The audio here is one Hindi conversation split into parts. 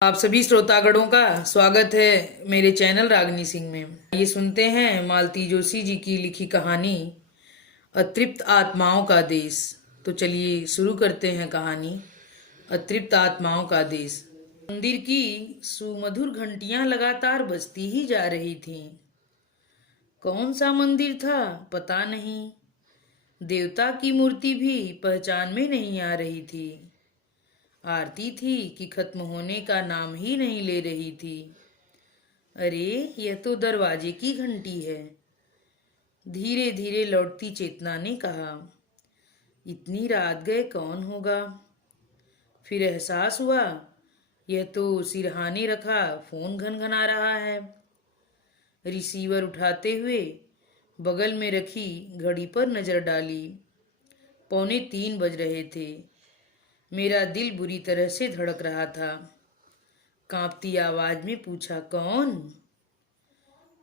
आप सभी श्रोतागणों का स्वागत है मेरे चैनल रागनी सिंह में। ये सुनते हैं मालती जोशी जी की लिखी कहानी अतृप्त आत्माओं का देश। तो चलिए शुरू करते हैं कहानी अतृप्त आत्माओं का देश। मंदिर की सुमधुर घंटियां लगातार बजती ही जा रही थीं। कौन सा मंदिर था पता नहीं। देवता की मूर्ति भी पहचान में नहीं आ रही थी। आरती थी कि खत्म होने का नाम ही नहीं ले रही थी। अरे यह तो दरवाजे की घंटी है। धीरे धीरे लौटती चेतना ने कहा, इतनी रात गए कौन होगा। फिर एहसास हुआ यह तो सिरहाने रखा फोन घनघना रहा है। रिसीवर उठाते हुए बगल में रखी घड़ी पर नजर डाली। 2:45 बज रहे थे। मेरा दिल बुरी तरह से धड़क रहा था। कांपती आवाज में पूछा, कौन?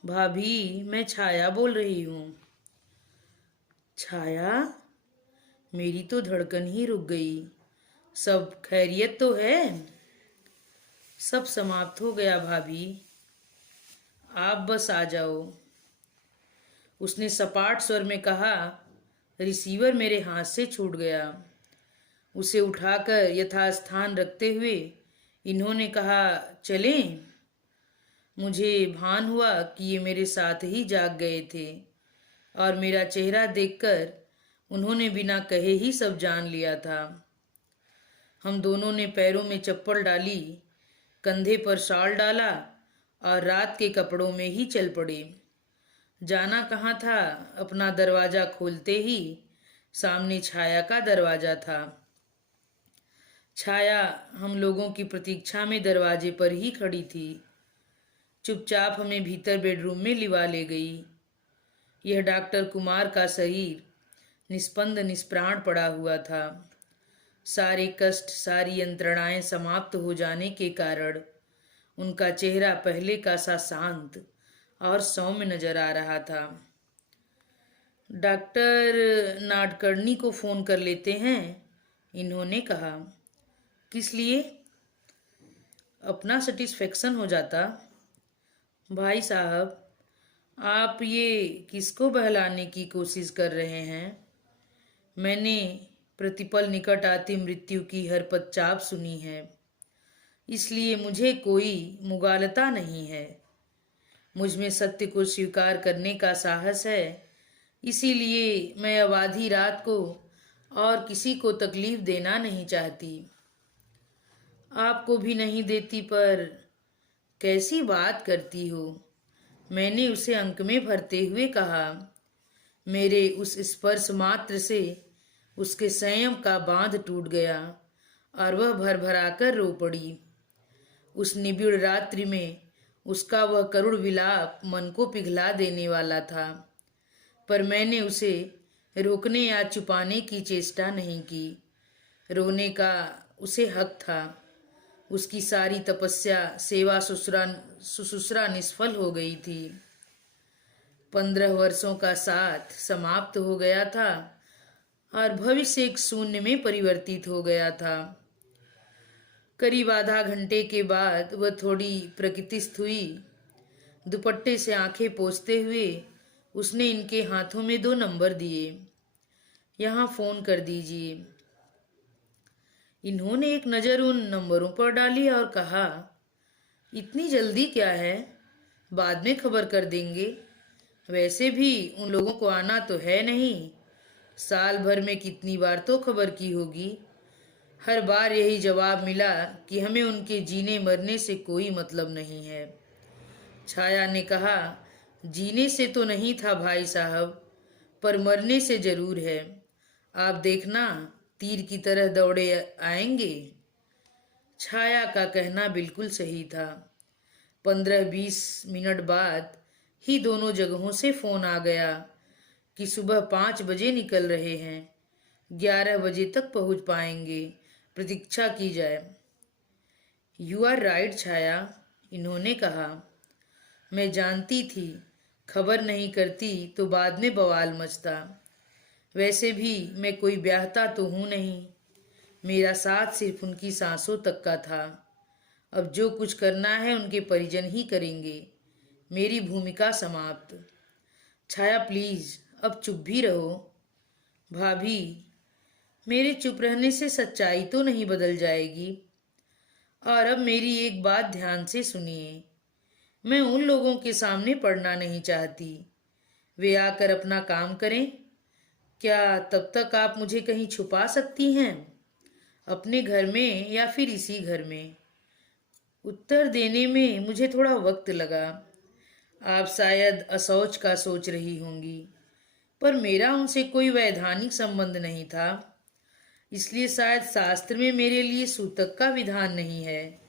भाभी, मैं छाया बोल रही हूँ। छाया? मेरी तो धड़कन ही रुक गई। सब खैरियत तो है? सब समाप्त हो गया भाभी, आप बस आ जाओ। उसने सपाट स्वर में कहा। रिसीवर मेरे हाथ से छूट गया। उसे उठाकर यथास्थान रखते हुए इन्होंने कहा, चलें? मुझे भान हुआ कि ये मेरे साथ ही जाग गए थे और मेरा चेहरा देखकर उन्होंने बिना कहे ही सब जान लिया था। हम दोनों ने पैरों में चप्पल डाली, कंधे पर शाल डाला और रात के कपड़ों में ही चल पड़े। जाना कहाँ था। अपना दरवाजा खोलते ही सामने छाया का दरवाजा था। छाया हम लोगों की प्रतीक्षा में दरवाजे पर ही खड़ी थी। चुपचाप हमें भीतर बेडरूम में लिवा ले गई। यह डॉक्टर कुमार का शरीर निस्पंद निष्प्राण पड़ा हुआ था। सारे कष्ट, सारी यंत्रणाएं समाप्त हो जाने के कारण उनका चेहरा पहले का सा शांत और सौम्य नजर आ रहा था। डॉक्टर नाडकर्णी को फोन कर लेते हैं, इन्होंने कहा। किस लिए? अपना सेटिस्फेक्शन हो जाता। भाई साहब, आप ये किसको बहलाने की कोशिश कर रहे हैं? मैंने प्रतिपल निकट आती मृत्यु की हर पदचाप सुनी है, इसलिए मुझे कोई मुगालता नहीं है। मुझ में सत्य को स्वीकार करने का साहस है, इसीलिए मैं अब आधी रात को और किसी को तकलीफ देना नहीं चाहती। आपको भी नहीं देती, पर कैसी बात करती हो। मैंने उसे अंक में भरते हुए कहा। मेरे उस स्पर्श मात्र से उसके संयम का बांध टूट गया और वह भर भराकर रो पड़ी। उस निबिड़ रात्रि में उसका वह करुण विलाप मन को पिघला देने वाला था, पर मैंने उसे रोकने या छुपाने की चेष्टा नहीं की। रोने का उसे हक था। उसकी सारी तपस्या, सेवा सुसुसरा निष्फल हो गई थी। 15 वर्षों का साथ समाप्त हो गया था और भविष्य एक शून्य में परिवर्तित हो गया था। करीब आधा घंटे के बाद वह थोड़ी प्रकृतिस्थ हुई। दुपट्टे से आंखें पोंछते हुए उसने इनके हाथों में 2 नंबर दिए। यहाँ फोन कर दीजिए। इन्होंने एक नज़र उन नंबरों पर डाली और कहा, इतनी जल्दी क्या है, बाद में खबर कर देंगे। वैसे भी उन लोगों को आना तो है नहीं। साल भर में कितनी बार तो खबर की होगी। हर बार यही जवाब मिला कि हमें उनके जीने मरने से कोई मतलब नहीं है। छाया ने कहा, जीने से तो नहीं था भाई साहब, पर मरने से जरूर है। आप देखना, तीर की तरह दौड़े आएंगे। छाया का कहना बिल्कुल सही था। 15-20 मिनट बाद ही दोनों जगहों से फोन आ गया कि सुबह 5 बजे निकल रहे हैं, 11 बजे तक पहुंच पाएंगे, प्रतीक्षा की जाए। यू आर राइट छाया, इन्होंने कहा। मैं जानती थी खबर नहीं करती तो बाद में बवाल मचता। वैसे भी मैं कोई ब्याहता तो हूँ नहीं। मेरा साथ सिर्फ उनकी सांसों तक का था अब जो कुछ करना है उनके परिजन ही करेंगे। मेरी भूमिका समाप्त। छाया प्लीज अब चुप भी रहो। भाभी, मेरे चुप रहने से सच्चाई तो नहीं बदल जाएगी। और अब मेरी एक बात ध्यान से सुनिए। मैं उन लोगों के सामने पड़ना नहीं चाहती। वे आकर अपना काम करें। क्या तब तक आप मुझे कहीं छुपा सकती हैं? अपने घर में या फिर इसी घर में? उत्तर देने में मुझे थोड़ा वक्त लगा। आप शायद असौच का सोच रही होंगी, पर मेरा उनसे कोई वैधानिक संबंध नहीं था, इसलिए शायद शास्त्र में मेरे लिए सूतक का विधान नहीं है।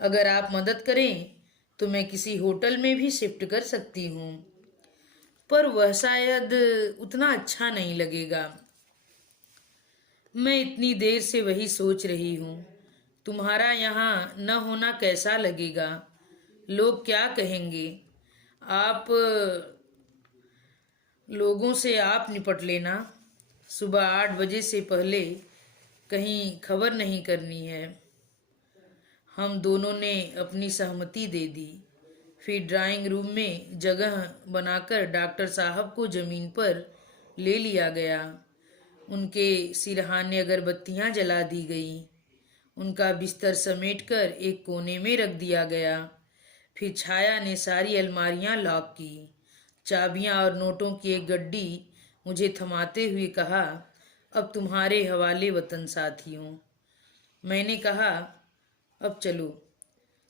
अगर आप मदद करें तो मैं किसी होटल में भी शिफ्ट कर सकती हूँ, पर वह शायद उतना अच्छा नहीं लगेगा। मैं इतनी देर से वही सोच रही हूँ। तुम्हारा यहाँ न होना कैसा लगेगा? लोग क्या कहेंगे? आप लोगों से आप निपट लेना। सुबह 8 बजे से पहले कहीं खबर नहीं करनी है। हम दोनों ने अपनी सहमति दे दी। फिर ड्राइंग रूम में जगह बनाकर डॉक्टर साहब को जमीन पर ले लिया गया। उनके सिरहाने अगरबत्तियां जला दी गई। उनका बिस्तर समेटकर एक कोने में रख दिया गया। फिर छाया ने सारी अलमारियां लॉक की। चाबियां और नोटों की एक गड्डी मुझे थमाते हुए कहा, अब तुम्हारे हवाले वतन साथियों। मैंने कहा, अब चलो।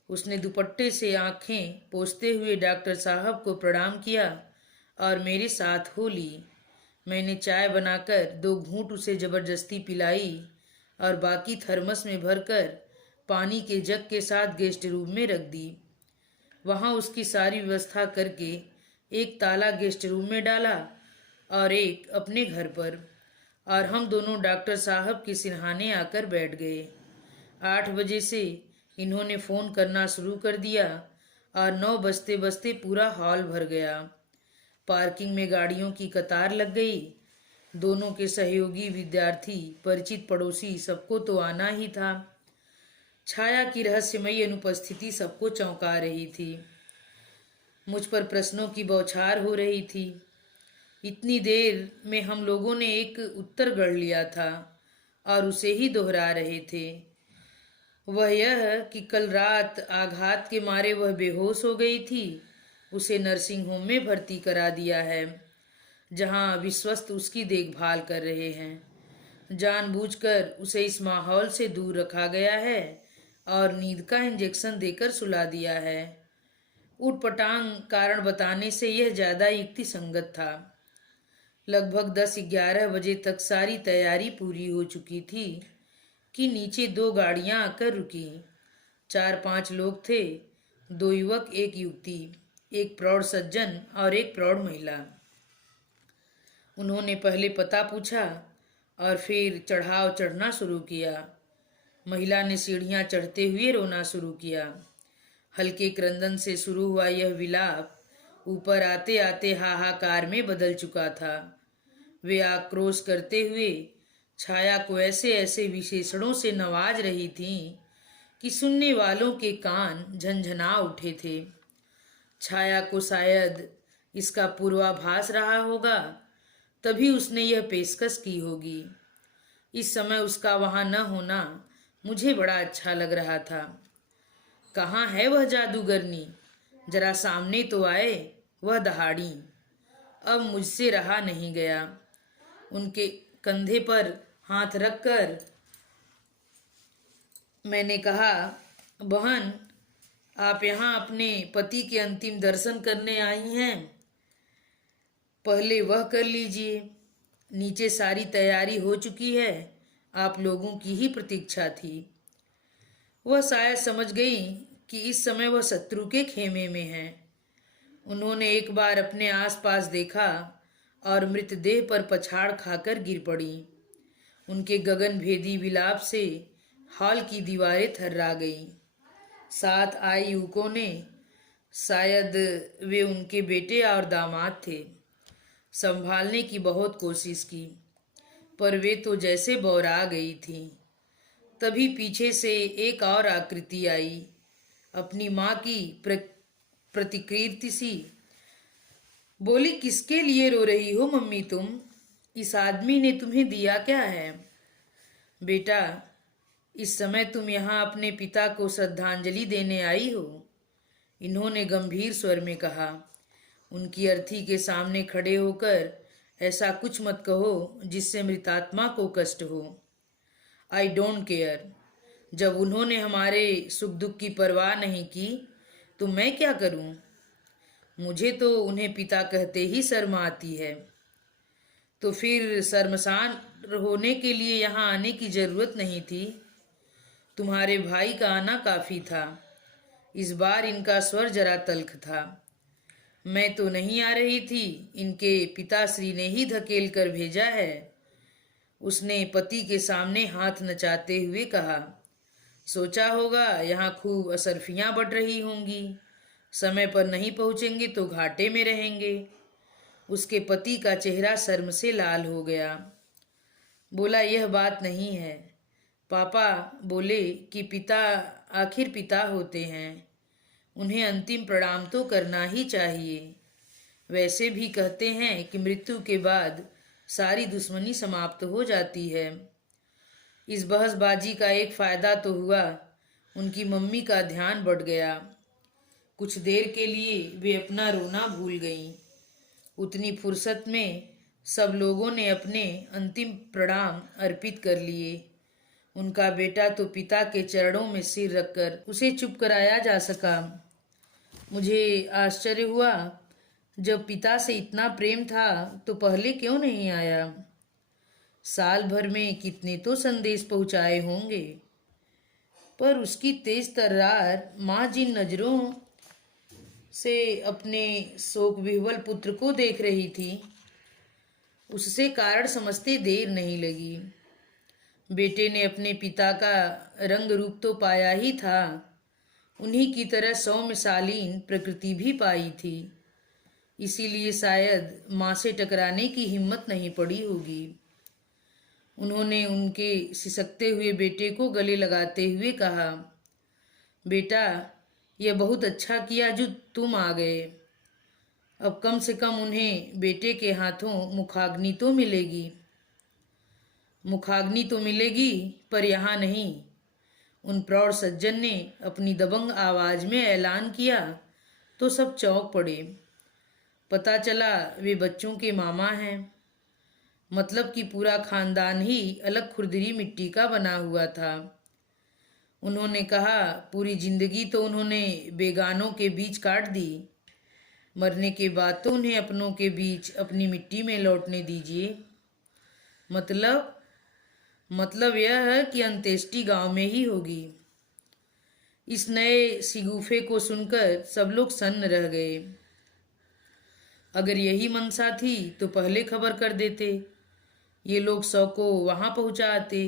उसने दुपट्टे से आंखें पोंछते हुए डॉक्टर साहब को प्रणाम किया और मेरे साथ हो ली। मैंने चाय बनाकर 2 घूंट उसे जबरदस्ती पिलाई और बाकी थर्मस में भरकर पानी के जग के साथ गेस्ट रूम में रख दी। वहां उसकी सारी व्यवस्था करके एक ताला गेस्ट रूम में डाला और एक अपने घर पर, और हम दोनों डॉक्टर साहब के सिरहाने आकर बैठ गए। 8 बजे से इन्होंने फ़ोन करना शुरू कर दिया और 9 बजते बजते पूरा हॉल भर गया। पार्किंग में गाड़ियों की कतार लग गई। दोनों के सहयोगी, विद्यार्थी, परिचित, पड़ोसी, सबको तो आना ही था। छाया की रहस्यमयी अनुपस्थिति सबको चौंका रही थी। मुझ पर प्रश्नों की बौछार हो रही थी। इतनी देर में हम लोगों ने एक उत्तर गढ़ लिया था और उसे ही दोहरा रहे थे। वह यह कि कल रात आघात के मारे वह बेहोश हो गई थी। उसे नर्सिंग होम में भर्ती करा दिया है, जहां विश्वस्त उसकी देखभाल कर रहे हैं। जानबूझकर उसे इस माहौल से दूर रखा गया है और नींद का इंजेक्शन देकर सुला दिया है। उटपटांग कारण बताने से यह ज्यादा युक्ति संगत था। लगभग 10-11 बजे तक सारी तैयारी पूरी हो चुकी थी कि नीचे 2 गाड़ियां आकर रुकी। 4-5 लोग थे, 2 युवक, 1 युवती, एक प्रौढ़ सज्जन और एक प्रौढ़ महिला। उन्होंने पहले पता पूछा और फिर चढ़ाव चढ़ना शुरू किया। महिला ने सीढ़ियां चढ़ते हुए रोना शुरू किया। हल्के क्रंदन से शुरू हुआ यह विलाप ऊपर आते आते हाहाकार में बदल चुका था। वे आक्रोश करते हुए छाया को ऐसे ऐसे विशेषणों से नवाज रही थीं कि सुनने वालों के कान झंझना उठे थे। छाया को शायद इसका पूर्वाभास रहा होगा, तभी उसने यह पेशकश की होगी। इस समय उसका वहां न होना मुझे बड़ा अच्छा लग रहा था। कहाँ है वह जादूगरनी? जरा सामने तो आए। वह दहाड़ी। अब मुझसे रहा नहीं गया। उनके कंधे पर हाथ रखकर मैंने कहा, बहन, आप यहाँ अपने पति के अंतिम दर्शन करने आई हैं। पहले वह कर लीजिए। नीचे सारी तैयारी हो चुकी है। आप लोगों की ही प्रतीक्षा थी। वह शायद समझ गई कि इस समय वह शत्रु के खेमे में है। उन्होंने एक बार अपने आसपास देखा और मृतदेह पर पछाड़ खाकर गिर पड़ी। उनके गगनभेदी विलाप से हॉल की दीवारें थर्रा गईं। साथ आए युवकों ने, शायद वे उनके बेटे और दामाद थे, संभालने की बहुत कोशिश की, पर वे तो जैसे बौरा गई थीं। तभी पीछे से एक और आकृति आई। अपनी माँ की प्रतिकृति सी बोली, किसके लिए रो रही हो मम्मी तुम? इस आदमी ने तुम्हें दिया क्या है? बेटा, इस समय तुम यहाँ अपने पिता को श्रद्धांजलि देने आई हो, इन्होंने गंभीर स्वर में कहा। उनकी अर्थी के सामने खड़े होकर ऐसा कुछ मत कहो जिससे मृतात्मा को कष्ट हो। I don't care. जब उन्होंने हमारे सुख दुख की परवाह नहीं की तो मैं क्या करूं? मुझे तो उन्हें पिता कहते ही शर्म आती है। तो फिर शर्मसार होने के लिए यहाँ आने की जरूरत नहीं थी। तुम्हारे भाई का आना काफी था। इस बार इनका स्वर जरा तल्ख था। मैं तो नहीं आ रही थी, इनके पिताश्री ने ही धकेल कर भेजा है, उसने पति के सामने हाथ नचाते हुए कहा। सोचा होगा यहाँ खूब असरफियाँ बढ़ रही होंगी, समय पर नहीं पहुँचेंगे तो घाटे में रहेंगे। उसके पति का चेहरा शर्म से लाल हो गया। बोला, यह बात नहीं है। पापा बोले कि पिता आखिर पिता होते हैं, उन्हें अंतिम प्रणाम तो करना ही चाहिए। वैसे भी कहते हैं कि मृत्यु के बाद सारी दुश्मनी समाप्त हो जाती है। इस बहसबाजी का एक फायदा तो हुआ, उनकी मम्मी का ध्यान बढ़ गया। कुछ देर के लिए वे अपना रोना भूल गईं। उतनी फुर्सत में सब लोगों ने अपने अंतिम प्रणाम अर्पित कर लिए। उनका बेटा तो पिता के चरणों में सिर रखकर उसे चुप कराया जा सका। मुझे आश्चर्य हुआ, जब पिता से इतना प्रेम था तो पहले क्यों नहीं आया? साल भर में कितने तो संदेश पहुंचाए होंगे, पर उसकी तेज तर्रार माँ जिन नजरों से अपने शोक विह्वल पुत्र को देख रही थी, उससे कारण समझते देर नहीं लगी। बेटे ने अपने पिता का रंग रूप तो पाया ही था, उन्हीं की तरह सौम्य शालीन प्रकृति भी पाई थी। इसीलिए शायद माँ से टकराने की हिम्मत नहीं पड़ी होगी। उन्होंने उनके सिसकते हुए बेटे को गले लगाते हुए कहा, बेटा, यह बहुत अच्छा किया जो तुम आ गए। अब कम से कम उन्हें बेटे के हाथों मुखाग्नि तो मिलेगी। मुखाग्नि तो मिलेगी, पर यहाँ नहीं। उन प्रौढ़ सज्जन ने अपनी दबंग आवाज में ऐलान किया तो सब चौंक पड़े। पता चला वे बच्चों के मामा हैं, मतलब कि पूरा खानदान ही अलग खुरदरी मिट्टी का बना हुआ था। उन्होंने कहा, पूरी जिंदगी तो उन्होंने बेगानों के बीच काट दी, मरने के बाद तो उन्हें अपनों के बीच अपनी मिट्टी में लौटने दीजिए। मतलब यह है कि अंत्येष्टि गांव में ही होगी। इस नए सिगूफे को सुनकर सब लोग सन्न रह गए। अगर यही मनसा थी तो पहले खबर कर देते, ये लोग शव को वहां पहुंचा आते।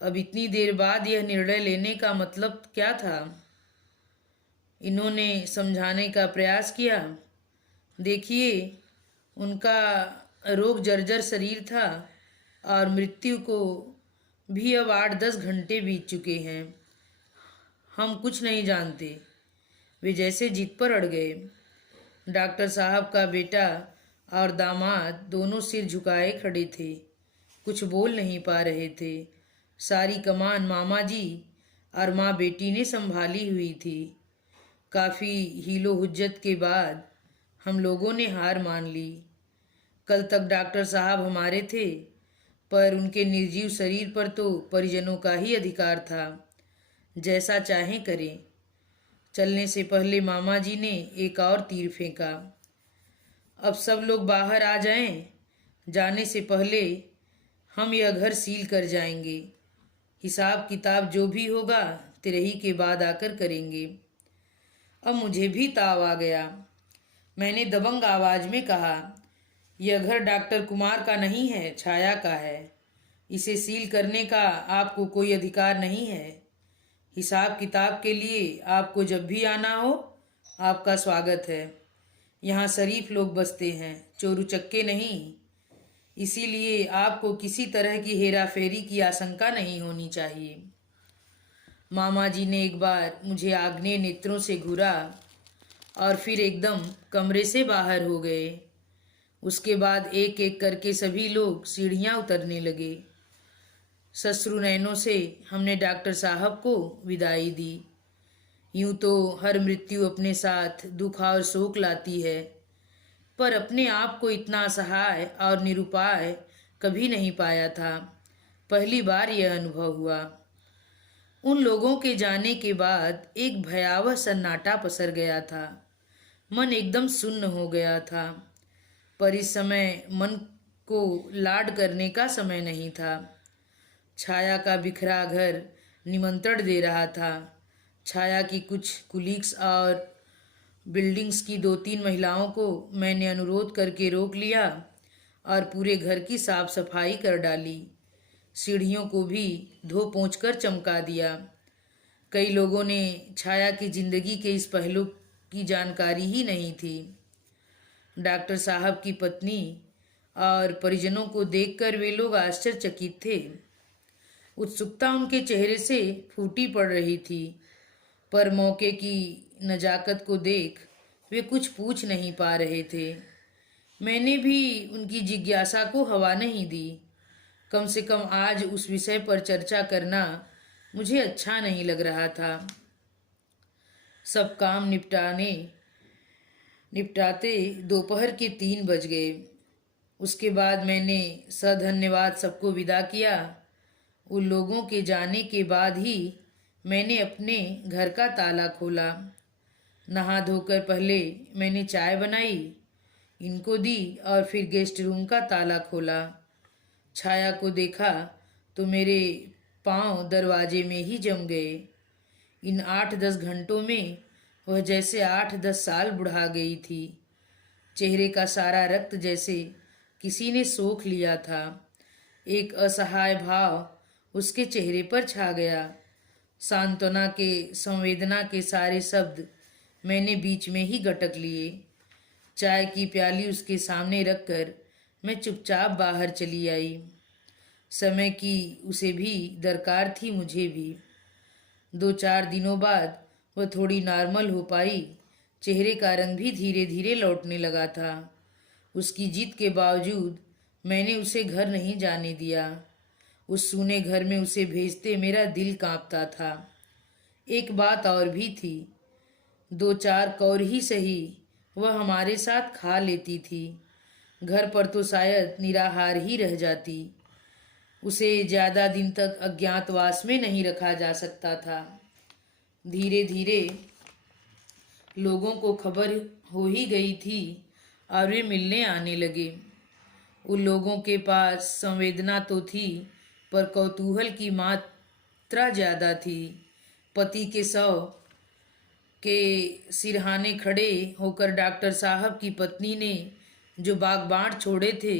अब इतनी देर बाद यह निर्णय लेने का मतलब क्या था? इन्होंने समझाने का प्रयास किया। देखिए, उनका रोग जर्जर शरीर था और मृत्यु को भी अब 8-10 घंटे बीत चुके हैं। हम कुछ नहीं जानते। वे जैसे जिद पर अड़ गए। डॉक्टर साहब का बेटा और दामाद दोनों सिर झुकाए खड़े थे, कुछ बोल नहीं पा रहे थे। सारी कमान मामा जी और माँ बेटी ने संभाली हुई थी। काफ़ी हीलो हुज्जत के बाद हम लोगों ने हार मान ली। कल तक डॉक्टर साहब हमारे थे, पर उनके निर्जीव शरीर पर तो परिजनों का ही अधिकार था, जैसा चाहें करें। चलने से पहले मामा जी ने एक और तीर फेंका। अब सब लोग बाहर आ जाएं, जाने से पहले हम यह घर सील कर जाएंगे। हिसाब किताब जो भी होगा तिरही के बाद आकर करेंगे। अब मुझे भी ताव आ गया। मैंने दबंग आवाज में कहा, यह घर डॉक्टर कुमार का नहीं है, छाया का है। इसे सील करने का आपको कोई अधिकार नहीं है। हिसाब किताब के लिए आपको जब भी आना हो, आपका स्वागत है। यहाँ शरीफ लोग बसते हैं, चोरू चक्के नहीं। इसीलिए आपको किसी तरह की हेरा फेरी की आशंका नहीं होनी चाहिए। मामा जी ने एक बार मुझे आग्नेय नेत्रों से घूरा और फिर एकदम कमरे से बाहर हो गए। उसके बाद एक एक करके सभी लोग सीढ़ियां उतरने लगे। सश्रु नयनों से हमने डॉक्टर साहब को विदाई दी। यूं तो हर मृत्यु अपने साथ दुख और शोक लाती है, पर अपने आप को इतना असहाय और निरुपाय कभी नहीं पाया था। पहली बार यह अनुभव हुआ। उन लोगों के जाने के बाद एक भयावह सन्नाटा पसर गया था। मन एकदम सुन्न हो गया था। पर इस समय मन को लाड करने का समय नहीं था। छाया का बिखरा घर निमंत्रण दे रहा था। छाया की कुछ कुलीग्स और बिल्डिंग्स की 2-3 महिलाओं को मैंने अनुरोध करके रोक लिया और पूरे घर की साफ सफाई कर डाली। सीढ़ियों को भी धो पोंछ कर चमका दिया। कई लोगों ने छाया की जिंदगी के इस पहलू की जानकारी ही नहीं थी। डॉक्टर साहब की पत्नी और परिजनों को देखकर वे लोग आश्चर्यचकित थे। उत्सुकता उनके चेहरे से फूटी पड़ रही थी, पर मौके की नजाकत को देख वे कुछ पूछ नहीं पा रहे थे। मैंने भी उनकी जिज्ञासा को हवा नहीं दी। कम से कम आज उस विषय पर चर्चा करना मुझे अच्छा नहीं लग रहा था। सब काम निपटाते दोपहर के 3 बज गए। उसके बाद मैंने सधन्यवाद सबको विदा किया। उन लोगों के जाने के बाद ही मैंने अपने घर का ताला खोला। नहा धोकर पहले मैंने चाय बनाई, इनको दी और फिर गेस्ट रूम का ताला खोला। छाया को देखा तो मेरे पांव दरवाजे में ही जम गए। इन 8-10 घंटों में वह जैसे 8-10 साल बुढ़ा गई थी। चेहरे का सारा रक्त जैसे किसी ने सोख लिया था। एक असहाय भाव उसके चेहरे पर छा गया। सांत्वना के संवेदना के सारे शब्द मैंने बीच में ही गटक लिए। चाय की प्याली उसके सामने रखकर मैं चुपचाप बाहर चली आई। समय की उसे भी दरकार थी, मुझे भी। 2-4 दिनों बाद वह थोड़ी नॉर्मल हो पाई। चेहरे का रंग भी धीरे धीरे लौटने लगा था। उसकी जिद के बावजूद मैंने उसे घर नहीं जाने दिया। उस सूने घर में उसे भेजते मेरा दिल कांपता था। एक बात और भी थी, 2-4 कौर ही सही वह हमारे साथ खा लेती थी। घर पर तो शायद निराहार ही रह जाती। उसे ज्यादा दिन तक अज्ञातवास में नहीं रखा जा सकता था। धीरे धीरे लोगों को खबर हो ही गई थी और वे मिलने आने लगे। उन लोगों के पास संवेदना तो थी, पर कौतूहल की मात्रा ज्यादा थी। पति के शव के सिरहाने खड़े होकर डॉक्टर साहब की पत्नी ने जो बागबान छोड़े थे,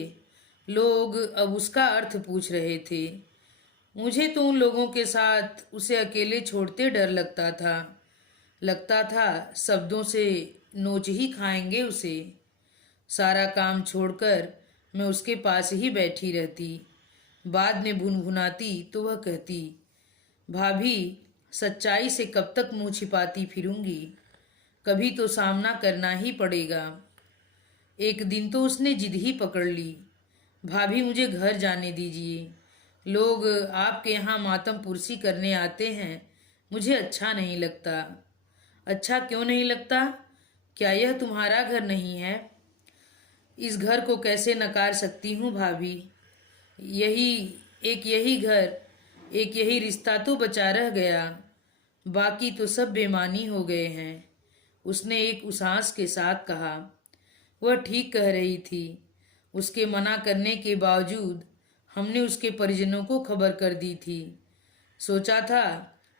लोग अब उसका अर्थ पूछ रहे थे। मुझे तो उन लोगों के साथ उसे अकेले छोड़ते डर लगता था। लगता था शब्दों से नोच ही खाएंगे उसे। सारा काम छोड़कर मैं उसके पास ही बैठी रहती। बाद में भुनभुनाती तो वह कहती, भाभी, सच्चाई से कब तक मुंह छिपाती फिरूंगी, कभी तो सामना करना ही पड़ेगा। एक दिन तो उसने जिद ही पकड़ ली, भाभी मुझे घर जाने दीजिए, लोग आपके यहाँ मातम पुरसी करने आते हैं, मुझे अच्छा नहीं लगता। अच्छा क्यों नहीं लगता? क्या यह तुम्हारा घर नहीं है? इस घर को कैसे नकार सकती हूँ भाभी? यही घर, एक यही रिश्ता तो बचा रह गया, बाकी तो सब बेमानी हो गए हैं। उसने एक उसास के साथ कहा। वह ठीक कह रही थी। उसके मना करने के बावजूद हमने उसके परिजनों को खबर कर दी थी। सोचा था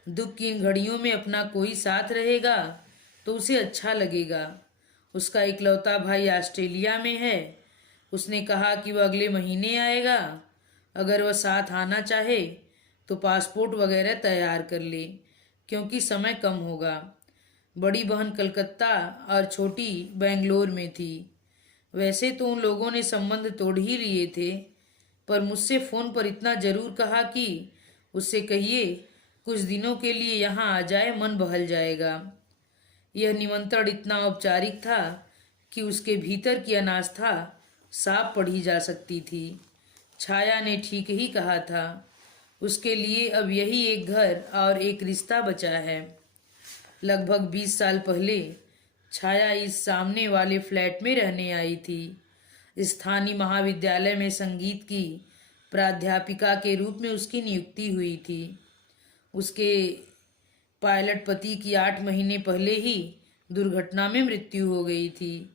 दुख की इन घड़ियों में अपना कोई साथ रहेगा तो उसे अच्छा लगेगा। उसका इकलौता भाई ऑस्ट्रेलिया में है। उसने कहा कि वह अगले महीने आएगा। अगर वह साथ आना चाहे तो पासपोर्ट वगैरह तैयार कर ले, क्योंकि समय कम होगा। बड़ी बहन कलकत्ता और छोटी बेंगलोर में थी। वैसे तो उन लोगों ने संबंध तोड़ ही लिए थे, पर मुझसे फ़ोन पर इतना ज़रूर कहा कि उससे कहिए कुछ दिनों के लिए यहाँ आ जाए, मन बहल जाएगा। यह निमंत्रण इतना औपचारिक था कि उसके भीतर की अनास्था साफ पढ़ी जा सकती थी। छाया ने ठीक ही कहा था। उसके लिए अब यही एक घर और एक रिश्ता बचा है। लगभग 20 साल पहले छाया इस सामने वाले फ्लैट में रहने आई थी। स्थानीय महाविद्यालय में संगीत की प्राध्यापिका के रूप में उसकी नियुक्ति हुई थी। उसके पायलट पति की 8 महीने पहले ही दुर्घटना में मृत्यु हो गई थी।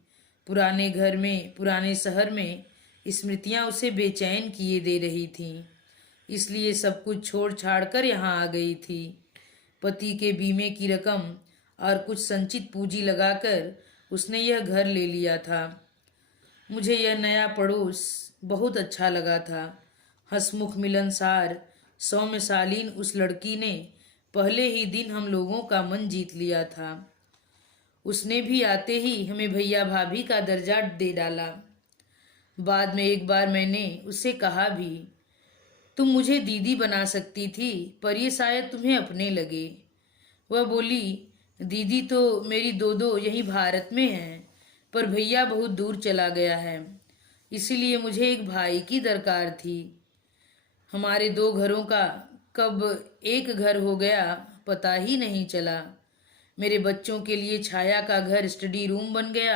पुराने घर में, पुराने शहर में स्मृतियां उसे बेचैन किए दे रही थीं, इसलिए सब कुछ छोड़ छाड़ कर यहाँ आ गई थी। पति के बीमे की रकम और कुछ संचित पूंजी लगाकर उसने यह घर ले लिया था। मुझे यह नया पड़ोस बहुत अच्छा लगा था। हंसमुख, मिलनसार, सौम्यशालीन उस लड़की ने पहले ही दिन हम लोगों का मन जीत लिया था। उसने भी आते ही हमें भैया भाभी का दर्जा दे डाला। बाद में एक बार मैंने उससे कहा भी, तुम मुझे दीदी बना सकती थी, पर ये शायद तुम्हें अपने लगे। वह बोली, दीदी तो मेरी दो यहीं भारत में हैं, पर भैया बहुत दूर चला गया है, इसीलिए मुझे एक भाई की दरकार थी। हमारे 2 घरों का कब एक घर हो गया पता ही नहीं चला। मेरे बच्चों के लिए छाया का घर स्टडी रूम बन गया।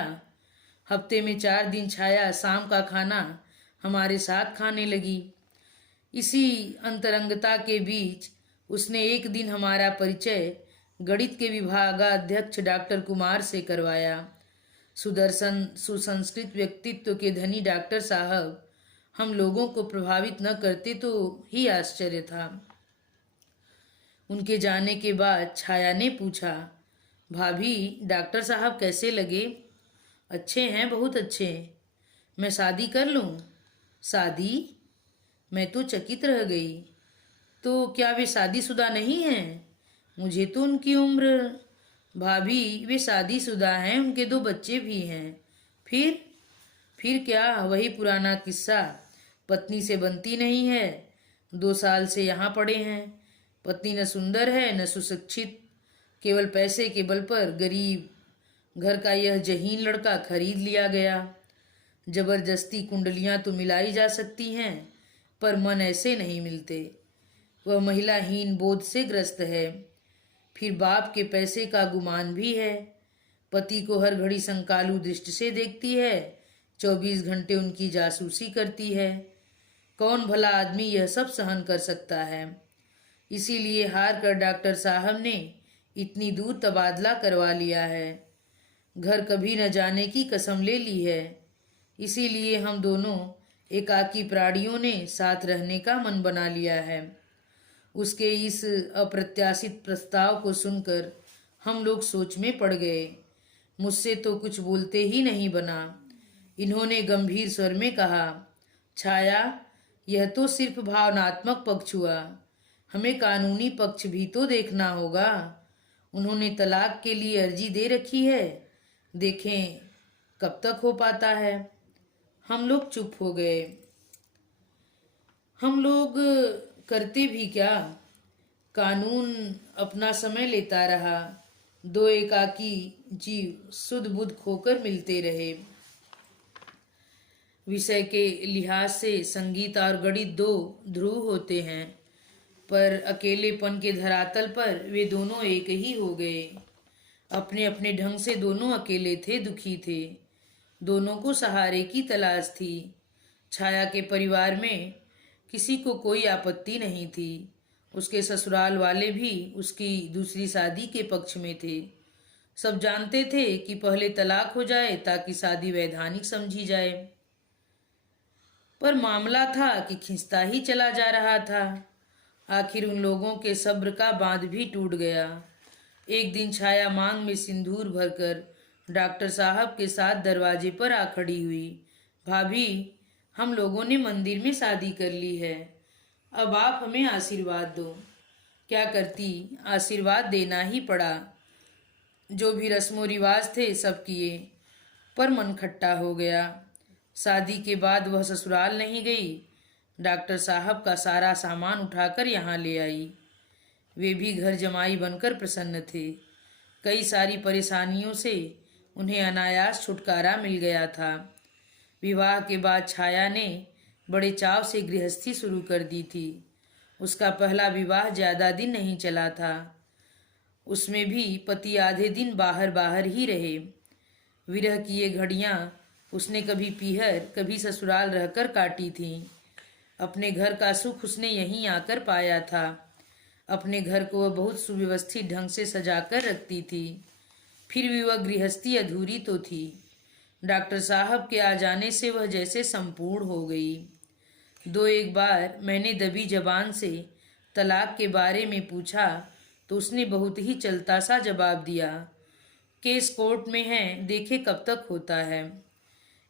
हफ्ते में 4 दिन छाया शाम का खाना हमारे साथ खाने लगी। इसी अंतरंगता के बीच उसने एक दिन हमारा परिचय गणित के विभागाध्यक्ष डॉक्टर कुमार से करवाया। सुदर्शन, सुसंस्कृत व्यक्तित्व के धनी डॉक्टर साहब हम लोगों को प्रभावित न करते तो ही आश्चर्य था। उनके जाने के बाद छाया ने पूछा, भाभी डॉक्टर साहब कैसे लगे? अच्छे हैं, बहुत अच्छे। मैं शादी कर लूं? शादी? मैं तो चकित रह गई। तो क्या वे शादीशुदा नहीं हैं? मुझे तो उनकी उम्र। भाभी वे शादीशुदा हैं, उनके 2 बच्चे भी हैं। फिर क्या, वही पुराना किस्सा। पत्नी से बनती नहीं है, 2 साल से यहाँ पड़े हैं। पत्नी न सुंदर है न सुशिक्षित, केवल पैसे के बल पर गरीब घर का यह जहीन लड़का खरीद लिया गया। जबरदस्ती कुंडलियां तो मिलाई जा सकती हैं, पर मन ऐसे नहीं मिलते। वह महिलाहीन बोध से ग्रस्त है। फिर बाप के पैसे का गुमान भी है। पति को हर घड़ी संकालू दृष्टि से देखती है, 24 घंटे उनकी जासूसी करती है। कौन भला आदमी यह सब सहन कर सकता है? इसीलिए हार कर डॉक्टर साहब ने इतनी दूर तबादला करवा लिया है। घर कभी न जाने की कसम ले ली है। इसीलिए हम दोनों एकाकी प्राणियों ने साथ रहने का मन बना लिया है। उसके इस अप्रत्याशित प्रस्ताव को सुनकर हम लोग सोच में पड़ गए। मुझसे तो कुछ बोलते ही नहीं बना। इन्होंने गंभीर स्वर में कहा, छाया, यह तो सिर्फ भावनात्मक पक्ष हुआ, हमें कानूनी पक्ष भी तो देखना होगा। उन्होंने तलाक के लिए अर्जी दे रखी है, देखें कब तक हो पाता है। हम लोग चुप हो गए। हम लोग करते भी क्या? कानून अपना समय लेता रहा। 2 एकाकी जीव सुध बुध खोकर मिलते रहे। विषय के लिहाज से संगीत और गणित 2 ध्रुव होते हैं, पर अकेलेपन के धरातल पर वे दोनों एक ही हो गए। अपने अपने ढंग से दोनों अकेले थे, दुखी थे। दोनों को सहारे की तलाश थी। छाया के परिवार में किसी को कोई आपत्ति नहीं थी। उसके ससुराल वाले भी उसकी दूसरी शादी के पक्ष में थे। सब जानते थे कि पहले तलाक हो जाए ताकि शादी वैधानिक समझी जाए, पर मामला था कि खिंचता ही चला जा रहा था। आखिर उन लोगों के सब्र का बांध भी टूट गया। एक दिन छाया मांग में सिंदूर भरकर डॉक्टर साहब के साथ दरवाजे पर आ खड़ी हुई। भाभी, हम लोगों ने मंदिर में शादी कर ली है, अब आप हमें आशीर्वाद दो। क्या करती, आशीर्वाद देना ही पड़ा। जो भी रस्मों रिवाज थे सब किए, पर मन खट्टा हो गया। शादी के बाद वह ससुराल नहीं गई। डॉक्टर साहब का सारा सामान उठाकर यहाँ ले आई। वे भी घर जमाई बनकर प्रसन्न थे। कई सारी परेशानियों से उन्हें अनायास छुटकारा मिल गया था। विवाह के बाद छाया ने बड़े चाव से गृहस्थी शुरू कर दी थी। उसका पहला विवाह ज़्यादा दिन नहीं चला था। उसमें भी पति आधे दिन बाहर बाहर ही रहे। विरह की ये घड़ियाँ उसने कभी पीहर कभी ससुराल रहकर काटी थीं। अपने घर का सुख उसने यहीं आकर पाया था। अपने घर को वह बहुत सुव्यवस्थित ढंग से सजाकर रखती थी। फिर भी वह गृहस्थी अधूरी तो थी। डॉक्टर साहब के आ जाने से वह जैसे संपूर्ण हो गई। दो एक बार मैंने दबी जबान से तलाक के बारे में पूछा तो उसने बहुत ही चलता सा जवाब दिया, केस कोर्ट में है, देखे कब तक होता है।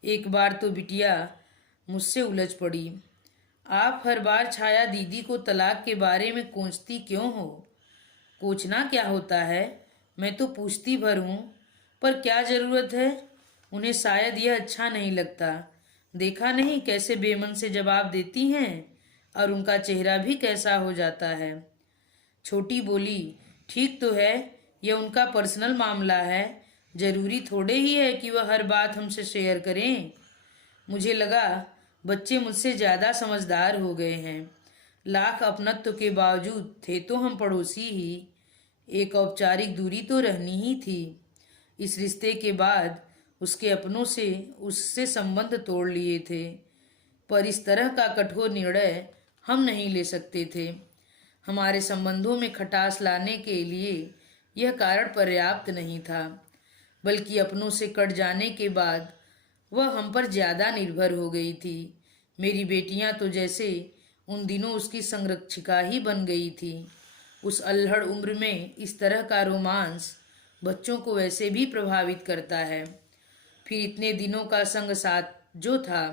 एक बार तो बिटिया मुझसे उलझ पड़ी, आप हर बार छाया दीदी को तलाक के बारे में कोसती क्यों हो? कोचना क्या होता है, मैं तो पूछती भर हूँ, पर क्या ज़रूरत है? उन्हें शायद यह अच्छा नहीं लगता। देखा नहीं कैसे बेमन से जवाब देती हैं, और उनका चेहरा भी कैसा हो जाता है। छोटी बोली, ठीक तो है, यह उनका पर्सनल मामला है, जरूरी थोड़े ही है कि वह हर बात हमसे शेयर करें। मुझे लगा बच्चे मुझसे ज़्यादा समझदार हो गए हैं। लाख अपनत्व के बावजूद थे तो हम पड़ोसी ही, एक औपचारिक दूरी तो रहनी ही थी। इस रिश्ते के बाद उसके अपनों से उससे संबंध तोड़ लिए थे, पर इस तरह का कठोर निर्णय हम नहीं ले सकते थे। हमारे संबंधों में खटास लाने के लिए यह कारण पर्याप्त नहीं था, बल्कि अपनों से कट जाने के बाद वह हम पर ज़्यादा निर्भर हो गई थी। मेरी बेटियां तो जैसे उन दिनों उसकी संरक्षिका ही बन गई थी। उस अल्हड़ उम्र में इस तरह का रोमांस बच्चों को वैसे भी प्रभावित करता है। फिर इतने दिनों का संग साथ जो था,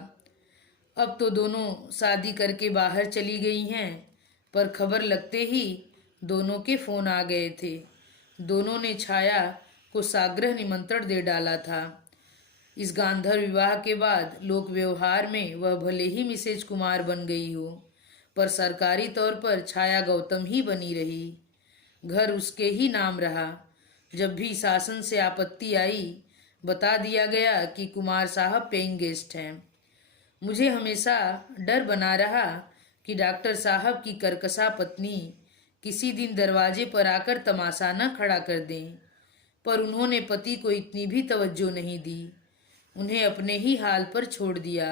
अब तो दोनों शादी करके बाहर चली गई हैं, पर खबर लगते ही दोनों के फोन आ गए थे। दोनों ने छाया को साग्रह निमंत्रण दे डाला था। इस गांधर विवाह के बाद लोक व्यवहार में वह भले ही मिसेज कुमार बन गई हो, पर सरकारी तौर पर छाया गौतम ही बनी रही। घर उसके ही नाम रहा। जब भी शासन से आपत्ति आई, बता दिया गया कि कुमार साहब पेइंग गेस्ट हैं। मुझे हमेशा डर बना रहा कि डॉक्टर साहब की कर्कशा पत्नी किसी दिन दरवाजे पर आकर तमाशा न खड़ा कर दें, पर उन्होंने पति को इतनी भी तवज्जो नहीं दी। उन्हें अपने ही हाल पर छोड़ दिया।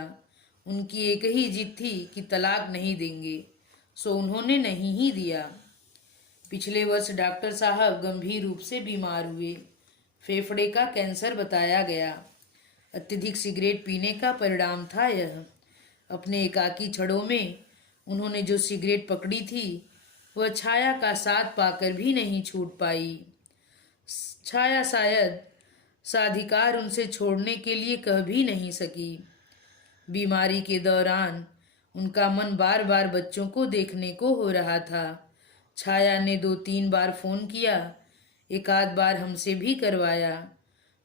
उनकी एक ही जिद थी कि तलाक नहीं देंगे, सो उन्होंने नहीं ही दिया। पिछले वर्ष डॉक्टर साहब गंभीर रूप से बीमार हुए। फेफड़े का कैंसर बताया गया। अत्यधिक सिगरेट पीने का परिणाम था यह। अपने एकाकी क्षणों में उन्होंने जो सिगरेट पकड़ी थी, वह छाया का साथ पाकर भी नहीं छूट पाई। छाया शायद साधिकार उनसे छोड़ने के लिए कह भी नहीं सकी। बीमारी के दौरान उनका मन बार बार बच्चों को देखने को हो रहा था। छाया ने 2-3 बार फोन किया, एक आध बार हमसे भी करवाया।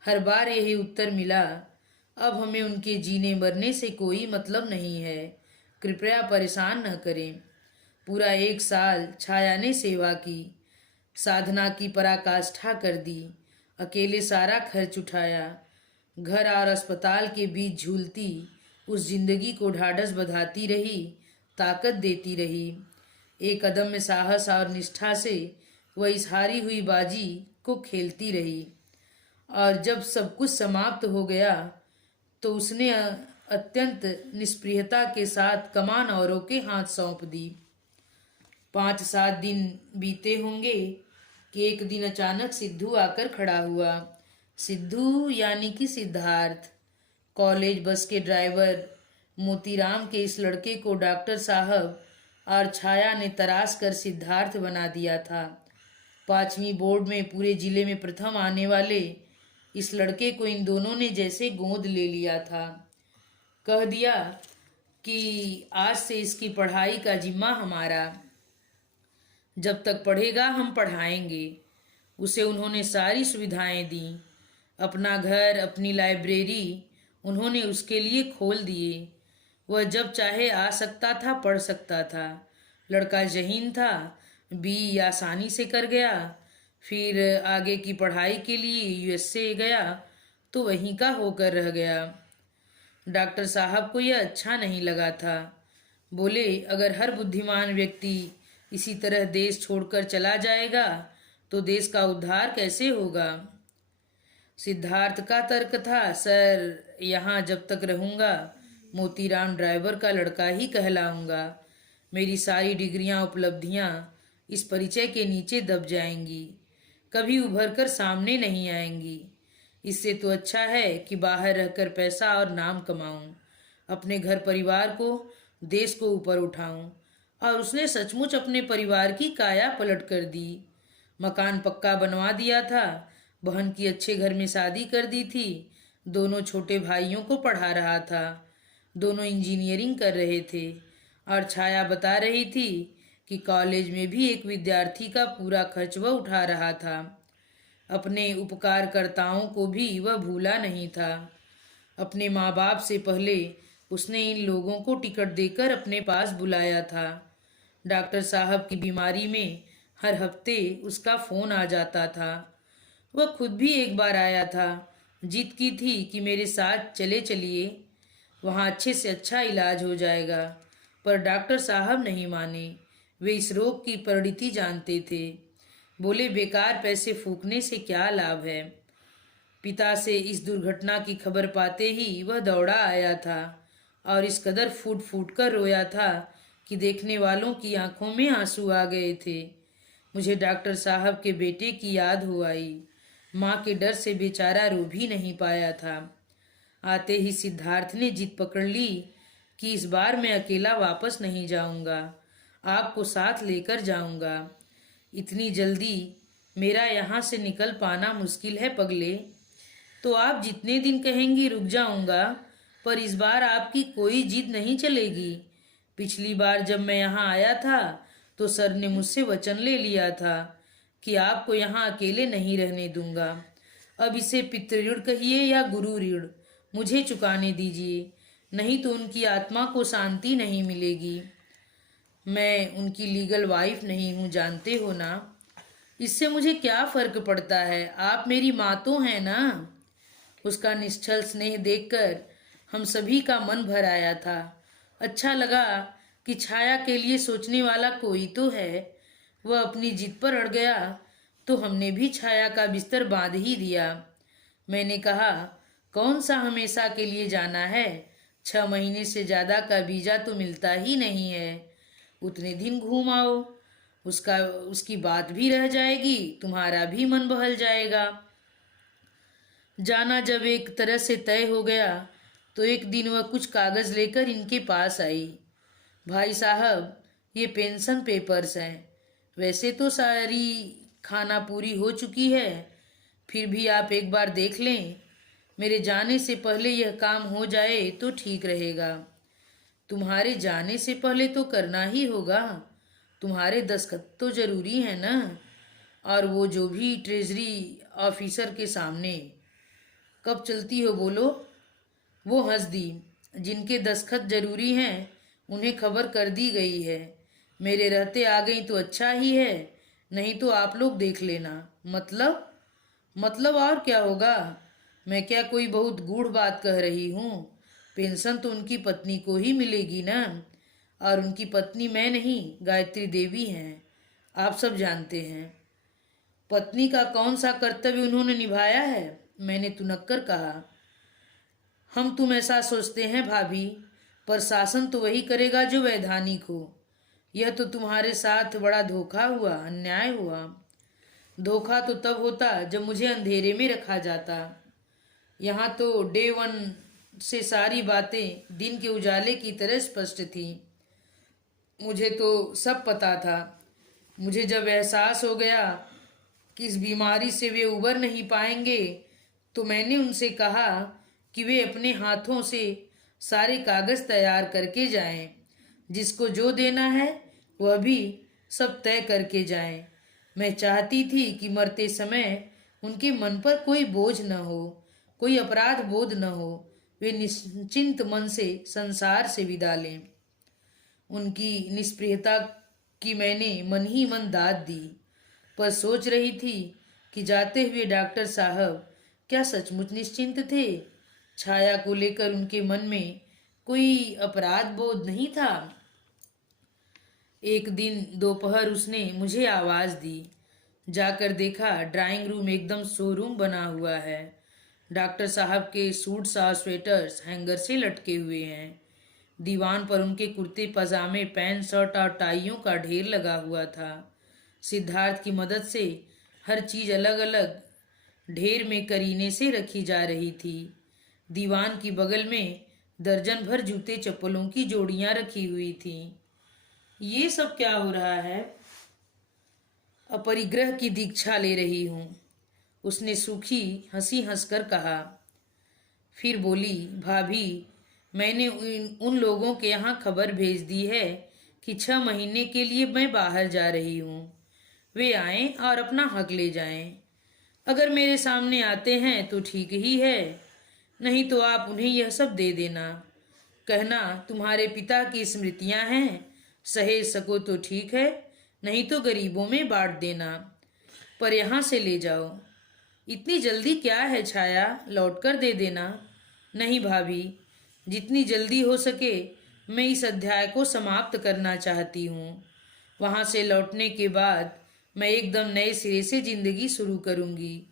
हर बार यही उत्तर मिला, अब हमें उनके जीने मरने से कोई मतलब नहीं है, कृपया परेशान न करें। पूरा 1 साल छाया ने सेवा की, साधना की पराकाष्ठा कर दी, अकेले सारा खर्च उठाया। घर और अस्पताल के बीच झूलती उस जिंदगी को ढाढ़स बंधाती रही, ताकत देती रही। एक अदम्य साहस और निष्ठा से वह इस हारी हुई बाजी को खेलती रही, और जब सब कुछ समाप्त हो गया तो उसने अत्यंत निष्प्रियता के साथ कमान औरों के हाथ सौंप दी। 5-7 दिन बीते होंगे कि एक दिन अचानक सिद्धू आकर खड़ा हुआ। सिद्धू यानी कि सिद्धार्थ, कॉलेज बस के ड्राइवर मोतीराम के इस लड़के को डॉक्टर साहब और छाया ने तराश कर सिद्धार्थ बना दिया था। 5वीं बोर्ड में पूरे जिले में प्रथम आने वाले इस लड़के को इन दोनों ने जैसे गोद ले लिया था। कह दिया कि आज से इसकी पढ़ाई का जिम्मा हमारा, जब तक पढ़ेगा हम पढ़ाएंगे। उसे उन्होंने सारी सुविधाएं दी। अपना घर, अपनी लाइब्रेरी उन्होंने उसके लिए खोल दिए। वह जब चाहे आ सकता था, पढ़ सकता था। लड़का ज़हीन था, बी आसानी से कर गया। फिर आगे की पढ़ाई के लिए यूएसए गया तो वहीं का होकर रह गया। डॉक्टर साहब को यह अच्छा नहीं लगा था। बोले, अगर हर बुद्धिमान व्यक्ति इसी तरह देश छोड़कर चला जाएगा तो देश का उद्धार कैसे होगा। सिद्धार्थ का तर्क था, सर यहाँ जब तक रहूँगा मोतीराम ड्राइवर का लड़का ही कहलाऊंगा। मेरी सारी डिग्रियां उपलब्धियां इस परिचय के नीचे दब जाएंगी, कभी उभर कर सामने नहीं आएंगी। इससे तो अच्छा है कि बाहर रहकर पैसा और नाम कमाऊं, अपने घर परिवार को, देश को ऊपर उठाऊं। और उसने सचमुच अपने परिवार की काया पलट कर दी। मकान पक्का बनवा दिया था, बहन की अच्छे घर में शादी कर दी थी, दोनों छोटे भाइयों को पढ़ा रहा था, दोनों इंजीनियरिंग कर रहे थे। और छाया बता रही थी कि कॉलेज में भी एक विद्यार्थी का पूरा खर्च वह उठा रहा था। अपने उपकारकर्ताओं को भी वह भूला नहीं था। अपने माँ बाप से पहले उसने इन लोगों को टिकट देकर अपने पास बुलाया था। डॉक्टर साहब की बीमारी में हर हफ्ते उसका फोन आ जाता था। वह खुद भी एक बार आया था, जिद की थी कि मेरे साथ चले चलिए, वहाँ अच्छे से अच्छा इलाज हो जाएगा। पर डॉक्टर साहब नहीं माने। वे इस रोग की परिणति जानते थे। बोले, बेकार पैसे फूकने से क्या लाभ है। पिता से इस दुर्घटना की खबर पाते ही वह दौड़ा आया था और इस कदर फूट फूट कर रोया था कि देखने वालों की आंखों में आंसू आ गए थे। मुझे डॉक्टर साहब के बेटे की याद हो आई। माँ के डर से बेचारा रो भी नहीं पाया था। आते ही सिद्धार्थ ने जिद पकड़ ली कि इस बार मैं अकेला वापस नहीं जाऊंगा, आपको साथ लेकर जाऊंगा। इतनी जल्दी मेरा यहाँ से निकल पाना मुश्किल है पगले, तो आप जितने दिन कहेंगी रुक जाऊंगा, पर इस बार आपकी कोई जिद नहीं चलेगी। पिछली बार जब मैं यहाँ आया था तो सर ने मुझसे वचन ले लिया था कि आपको यहाँ अकेले नहीं रहने दूंगा। अब इसे पितृऋण कहिए या गुरु ऋण, मुझे चुकाने दीजिए, नहीं तो उनकी आत्मा को शांति नहीं मिलेगी। मैं उनकी लीगल वाइफ नहीं हूँ, जानते हो ना। इससे मुझे क्या फर्क पड़ता है, आप मेरी माँ तो हैं ना। उसका निश्चल स्नेह देखकर हम सभी का मन भर आया था। अच्छा लगा कि छाया के लिए सोचने वाला कोई तो है। वह अपनी जिद पर अड़ गया तो हमने भी छाया का बिस्तर बांध ही दिया। मैंने कहा, कौन सा हमेशा के लिए जाना है, 6 महीने से ज्यादा का वीजा तो मिलता ही नहीं है। उतने दिन घूम आओ, उसकी बात भी रह जाएगी, तुम्हारा भी मन बहल जाएगा। जाना जब एक तरह से तय हो गया तो एक दिन वह कुछ कागज लेकर इनके पास आई। भाई साहब, ये पेंशन पेपर्स हैं। वैसे तो सारी खाना पूरी हो चुकी है, फिर भी आप एक बार देख लें। मेरे जाने से पहले यह काम हो जाए तो ठीक रहेगा। तुम्हारे जाने से पहले तो करना ही होगा, तुम्हारे दस्तखत तो जरूरी है ना। और वो जो भी ट्रेजरी ऑफिसर के सामने। कब चलती हो बोलो। वो हंस दी। जिनके दस्तखत जरूरी हैं उन्हें खबर कर दी गई है। मेरे रहते आ गई तो अच्छा ही है, नहीं तो आप लोग देख लेना। मतलब और क्या होगा। मैं क्या कोई बहुत गूढ़ बात कह रही हूँ। पेंशन तो उनकी पत्नी को ही मिलेगी ना, और उनकी पत्नी मैं नहीं, गायत्री देवी हैं, आप सब जानते हैं। पत्नी का कौन सा कर्तव्य उन्होंने निभाया है, मैंने तुनक्कर कहा। हम तुम ऐसा सोचते हैं भाभी, पर शासन तो वही करेगा जो वैधानिक हो। यह तो तुम्हारे साथ बड़ा धोखा हुआ, अन्याय हुआ। धोखा तो तब होता जब मुझे अंधेरे में रखा जाता। यहाँ तो डे 1 से सारी बातें दिन के उजाले की तरह स्पष्ट थी। मुझे तो सब पता था। मुझे जब एहसास हो गया कि इस बीमारी से वे उबर नहीं पाएंगे तो मैंने उनसे कहा कि वे अपने हाथों से सारे कागज तैयार करके जाएं, जिसको जो देना है वह भी सब तय करके जाएं। मैं चाहती थी कि मरते समय उनके मन पर कोई बोझ न हो, कोई अपराध बोध न हो, वे निश्चिंत मन से संसार से विदा लें। उनकी निष्प्रियता कि मैंने मन ही मन दाद दी, पर सोच रही थी कि जाते हुए डॉक्टर साहब क्या सचमुच निश्चिंत थे? छाया को लेकर उनके मन में कोई अपराध बोध नहीं था। एक दिन दोपहर उसने मुझे आवाज दी। जाकर देखा ड्राइंग रूम एकदम शोरूम बना हुआ है। डॉक्टर साहब के सूट्स और स्वेटर्स हैंगर से लटके हुए हैं। दीवान पर उनके कुर्ते पजामे, पैंट शर्ट और टाइयों का ढेर लगा हुआ था। सिद्धार्थ की मदद से हर चीज अलग अलग ढेर में करीने से रखी जा रही थी। दीवान की बगल में दर्जन भर जूते चप्पलों की जोड़ियां रखी हुई थीं। ये सब क्या हो रहा है? अपरिग्रह की दीक्षा ले रही हूँ, उसने सूखी हंसी हंसकर कहा। फिर बोली, भाभी, मैंने उन लोगों के यहाँ खबर भेज दी है कि 6 महीने के लिए मैं बाहर जा रही हूँ। वे आएं और अपना हक ले जाएं। अगर मेरे सामने आते हैं तो ठीक ही है, नहीं तो आप उन्हें यह सब दे देना। कहना तुम्हारे पिता की स्मृतियां हैं, सहेज सको तो ठीक है, नहीं तो गरीबों में बांट देना, पर यहाँ से ले जाओ। इतनी जल्दी क्या है छाया, लौट कर दे देना। नहीं भाभी, जितनी जल्दी हो सके मैं इस अध्याय को समाप्त करना चाहती हूँ। वहाँ से लौटने के बाद मैं एकदम नए सिरे से जिंदगी शुरू करूँगी,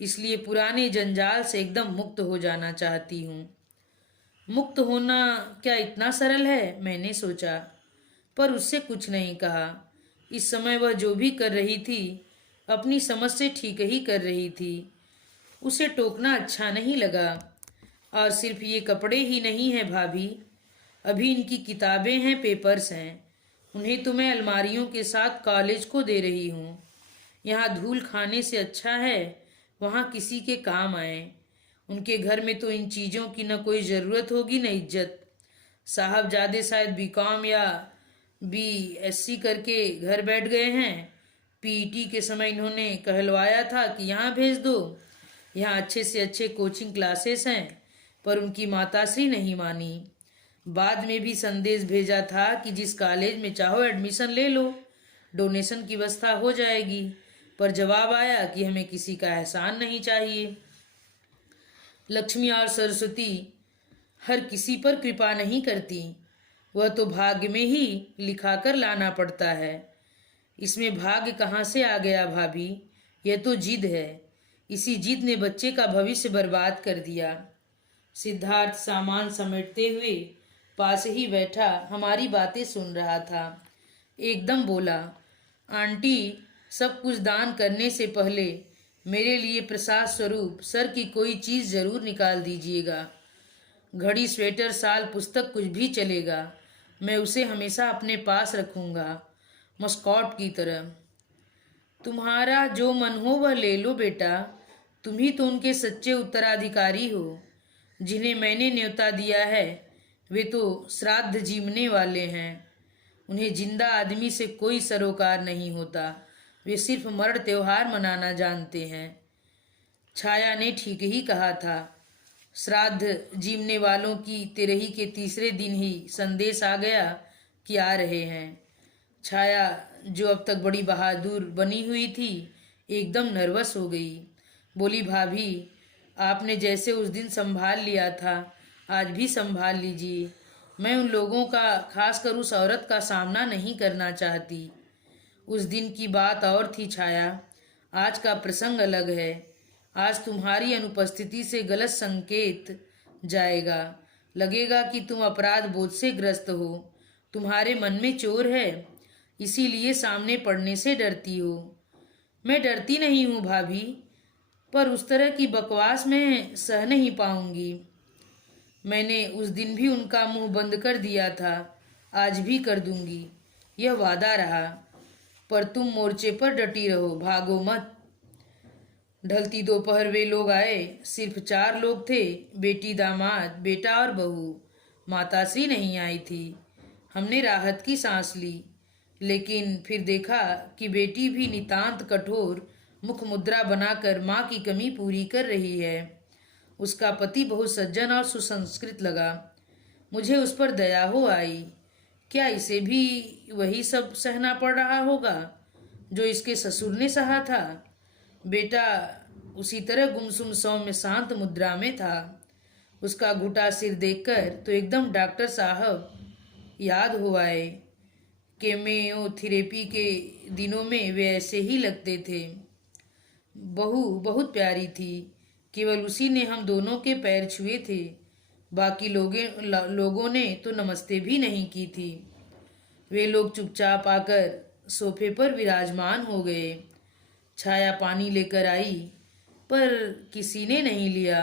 इसलिए पुराने जंजाल से एकदम मुक्त हो जाना चाहती हूँ। मुक्त होना क्या इतना सरल है, मैंने सोचा, पर उससे कुछ नहीं कहा। इस समय वह जो भी कर रही थी अपनी समझ से ठीक ही कर रही थी। उसे टोकना अच्छा नहीं लगा। और सिर्फ ये कपड़े ही नहीं हैं भाभी, अभी इनकी किताबें हैं, पेपर्स हैं, उन्हें तो मैं अलमारियों के साथ कॉलेज को दे रही हूँ। यहाँ धूल खाने से अच्छा है वहाँ किसी के काम आए। उनके घर में तो इन चीज़ों की न कोई ज़रूरत होगी न इज्जत। साहबजादे शायद बीकॉम या बीएससी करके घर बैठ गए हैं। पीईटी के समय इन्होंने कहलवाया था कि यहाँ भेज दो, यहाँ अच्छे से अच्छे कोचिंग क्लासेस हैं, पर उनकी माताश्री नहीं मानी। बाद में भी संदेश भेजा था कि जिस कॉलेज में चाहो एडमिशन ले लो, डोनेशन की व्यवस्था हो जाएगी, पर जवाब आया कि हमें किसी का एहसान नहीं चाहिए। लक्ष्मी और सरस्वती हर किसी पर कृपा नहीं करती, वह तो भाग्य में ही लिखा कर लाना पड़ता है। इसमें भाग्य कहाँ से आ गया भाभी, यह तो जिद है। इसी जिद ने बच्चे का भविष्य बर्बाद कर दिया। सिद्धार्थ सामान समेटते हुए पास ही बैठा हमारी बातें सुन रहा था। एकदम बोला, आंटी, सब कुछ दान करने से पहले मेरे लिए प्रसाद स्वरूप सर की कोई चीज़ जरूर निकाल दीजिएगा। घड़ी, स्वेटर, शाल, पुस्तक, कुछ भी चलेगा, मैं उसे हमेशा अपने पास रखूँगा, मस्कॉट की तरह। तुम्हारा जो मन हो वह ले लो बेटा, तुम ही तो उनके सच्चे उत्तराधिकारी हो। जिन्हें मैंने न्योता दिया है वे तो श्राद्ध जीवने वाले हैं। उन्हें जिंदा आदमी से कोई सरोकार नहीं होता, वे सिर्फ मरण त्योहार मनाना जानते हैं। छाया ने ठीक ही कहा था। श्राद्ध जीवने वालों की तिरही के तीसरे दिन ही संदेश आ गया कि आ रहे हैं। छाया, जो अब तक बड़ी बहादुर बनी हुई थी, एकदम नर्वस हो गई। बोली, भाभी, आपने जैसे उस दिन संभाल लिया था आज भी संभाल लीजिए। मैं उन लोगों का, खासकर उस औरत का सामना नहीं करना चाहती। उस दिन की बात और थी छाया, आज का प्रसंग अलग है। आज तुम्हारी अनुपस्थिति से गलत संकेत जाएगा, लगेगा कि तुम अपराध बोध से ग्रस्त हो, तुम्हारे मन में चोर है, इसीलिए सामने पड़ने से डरती हो। मैं डरती नहीं हूँ भाभी, पर उस तरह की बकवास मैं सह नहीं पाऊंगी। मैंने उस दिन भी उनका मुंह बंद कर दिया था, आज भी कर दूंगी, यह वादा रहा। पर तुम मोर्चे पर डटी रहो, भागो मत। ढलती दोपहर वे लोग आए। सिर्फ 4 लोग थे, बेटी, दामाद, बेटा और बहू। माताश्री नहीं आई थी। हमने राहत की सांस ली, लेकिन फिर देखा कि बेटी भी नितांत कठोर मुख मुद्रा बनाकर माँ की कमी पूरी कर रही है। उसका पति बहुत सज्जन और सुसंस्कृत लगा। मुझे उस पर दया हो आई। क्या इसे भी वही सब सहना पड़ रहा होगा जो इसके ससुर ने सहा था? बेटा उसी तरह गुमसुम सौम्य शांत मुद्रा में था। उसका घुटा सिर देखकर तो एकदम डॉक्टर साहब याद हो आए। केमियोथेरेपी के दिनों में वे ऐसे ही लगते थे। बहू बहुत प्यारी थी, केवल उसी ने हम दोनों के पैर छुए थे। बाकी लोगों ने तो नमस्ते भी नहीं की थी। वे लोग चुपचाप आकर सोफे पर विराजमान हो गए। छाया पानी लेकर आई, पर किसी ने नहीं लिया।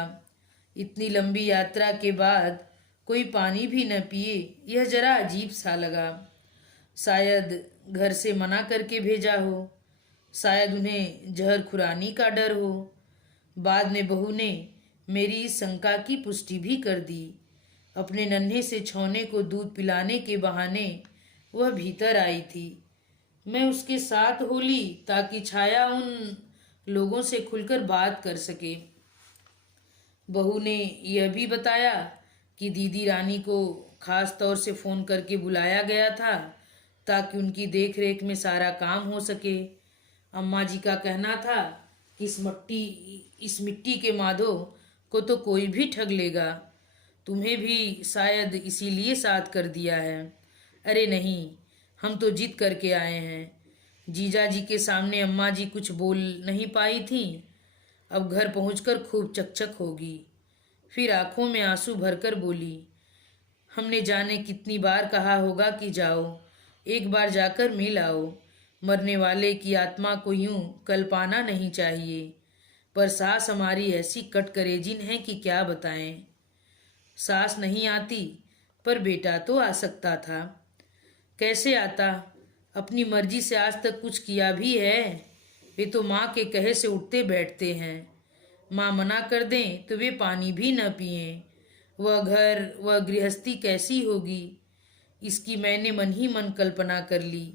इतनी लंबी यात्रा के बाद कोई पानी भी न पिए, यह जरा अजीब सा लगा। शायद घर से मना करके भेजा हो, शायद उन्हें जहर खुरानी का डर हो। बाद में बहू ने मेरी इस शंका की पुष्टि भी कर दी। अपने नन्हे से छौने को दूध पिलाने के बहाने वह भीतर आई थी। मैं उसके साथ होली ताकि छाया उन लोगों से खुलकर बात कर सके। बहू ने यह भी बताया कि दीदी रानी को खास तौर से फ़ोन करके बुलाया गया था ताकि उनकी देख रेख में सारा काम हो सके। अम्मा जी का कहना था कि इस मिट्टी के माधो को तो कोई भी ठग लेगा। तुम्हें भी शायद इसीलिए साथ कर दिया है। अरे नहीं, हम तो जिद करके आए हैं। जीजा जी के सामने अम्मा जी कुछ बोल नहीं पाई थी। अब घर पहुंचकर खूब चकचक होगी। फिर आंखों में आंसू भरकर बोली, हमने जाने कितनी बार कहा होगा कि जाओ, एक बार जाकर मिल आओ। मरने वाले की आत्मा को यूं कल पाना नहीं चाहिए। पर सास हमारी ऐसी कटकरेजिन है कि क्या बताएं। सास नहीं आती, पर बेटा तो आ सकता था। कैसे आता? अपनी मर्जी से आज तक कुछ किया भी है? वे तो माँ के कहे से उठते बैठते हैं। माँ मना कर दें तो वे पानी भी न पिएं। वह घर, वह गृहस्थी कैसी होगी, इसकी मैंने मन ही मन कल्पना कर ली।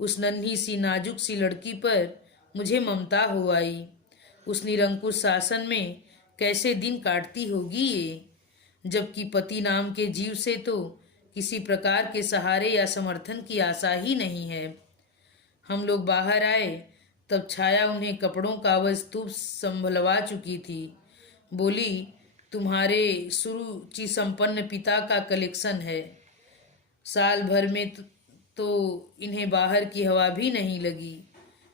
उस नन्ही सी नाजुक सी लड़की पर मुझे ममता हो आई। उस निरंकुश शासन में कैसे दिन काटती होगी ये, जबकि पति नाम के जीव से तो किसी प्रकार के सहारे या समर्थन की आशा ही नहीं है। हम लोग बाहर आए तब छाया उन्हें कपड़ों का वह स्तूप संभलवा चुकी थी। बोली, तुम्हारे सुरुचि संपन्न पिता का कलेक्शन है। साल भर में तो इन्हें बाहर की हवा भी नहीं लगी।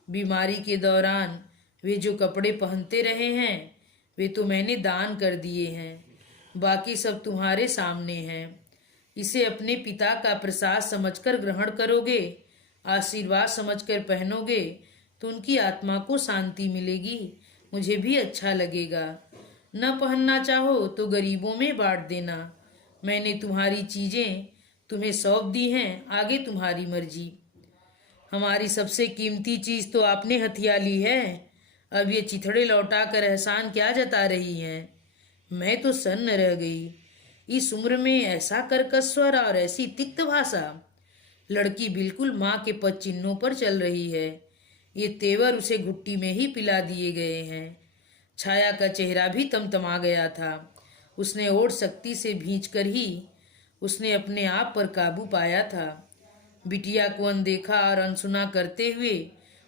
बीमारी के दौरान वे जो कपड़े पहनते रहे हैं वे तो मैंने दान कर दिए हैं। बाकी सब तुम्हारे सामने हैं। इसे अपने पिता का प्रसाद समझकर ग्रहण करोगे, आशीर्वाद समझकर पहनोगे तो उनकी आत्मा को शांति मिलेगी, मुझे भी अच्छा लगेगा। न पहनना चाहो तो गरीबों में बांट देना। मैंने तुम्हारी चीजें तुम्हें सौंप दी हैं, आगे तुम्हारी मर्जी। हमारी सबसे कीमती चीज तो आपने हथिया ली है। अब ये चिथड़े लौटा कर एहसान क्या जता रही हैं? मैं तो सन्न रह गई। इस उम्र में ऐसा कर्कश स्वर और ऐसी तिक्त भाषा। लड़की बिल्कुल माँ के पद चिन्हों पर चल रही है। ये तेवर उसे घुट्टी में ही पिला दिए गए हैं। छाया का चेहरा भी तमतमा गया था। उसने ओट शक्ति से भींचकर ही उसने अपने आप पर काबू पाया था। बिटिया को अनदेखा और अनसुना करते हुए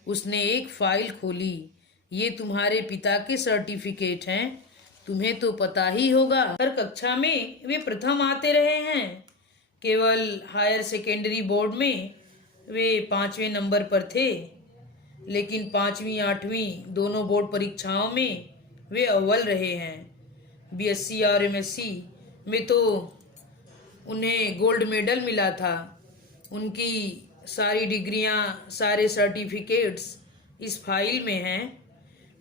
उसने एक फाइल खोली। ये तुम्हारे पिता के सर्टिफिकेट हैं। तुम्हें तो पता ही होगा, हर कक्षा में वे प्रथम आते रहे हैं। केवल हायर सेकेंडरी बोर्ड में वे 5वें नंबर पर थे, लेकिन 5वीं 8वीं दोनों बोर्ड परीक्षाओं में वे अव्वल रहे हैं। बीएससी और एमएससी में तो उन्हें गोल्ड मेडल मिला था। उनकी सारी डिग्रियां, सारे सर्टिफिकेट्स इस फाइल में हैं।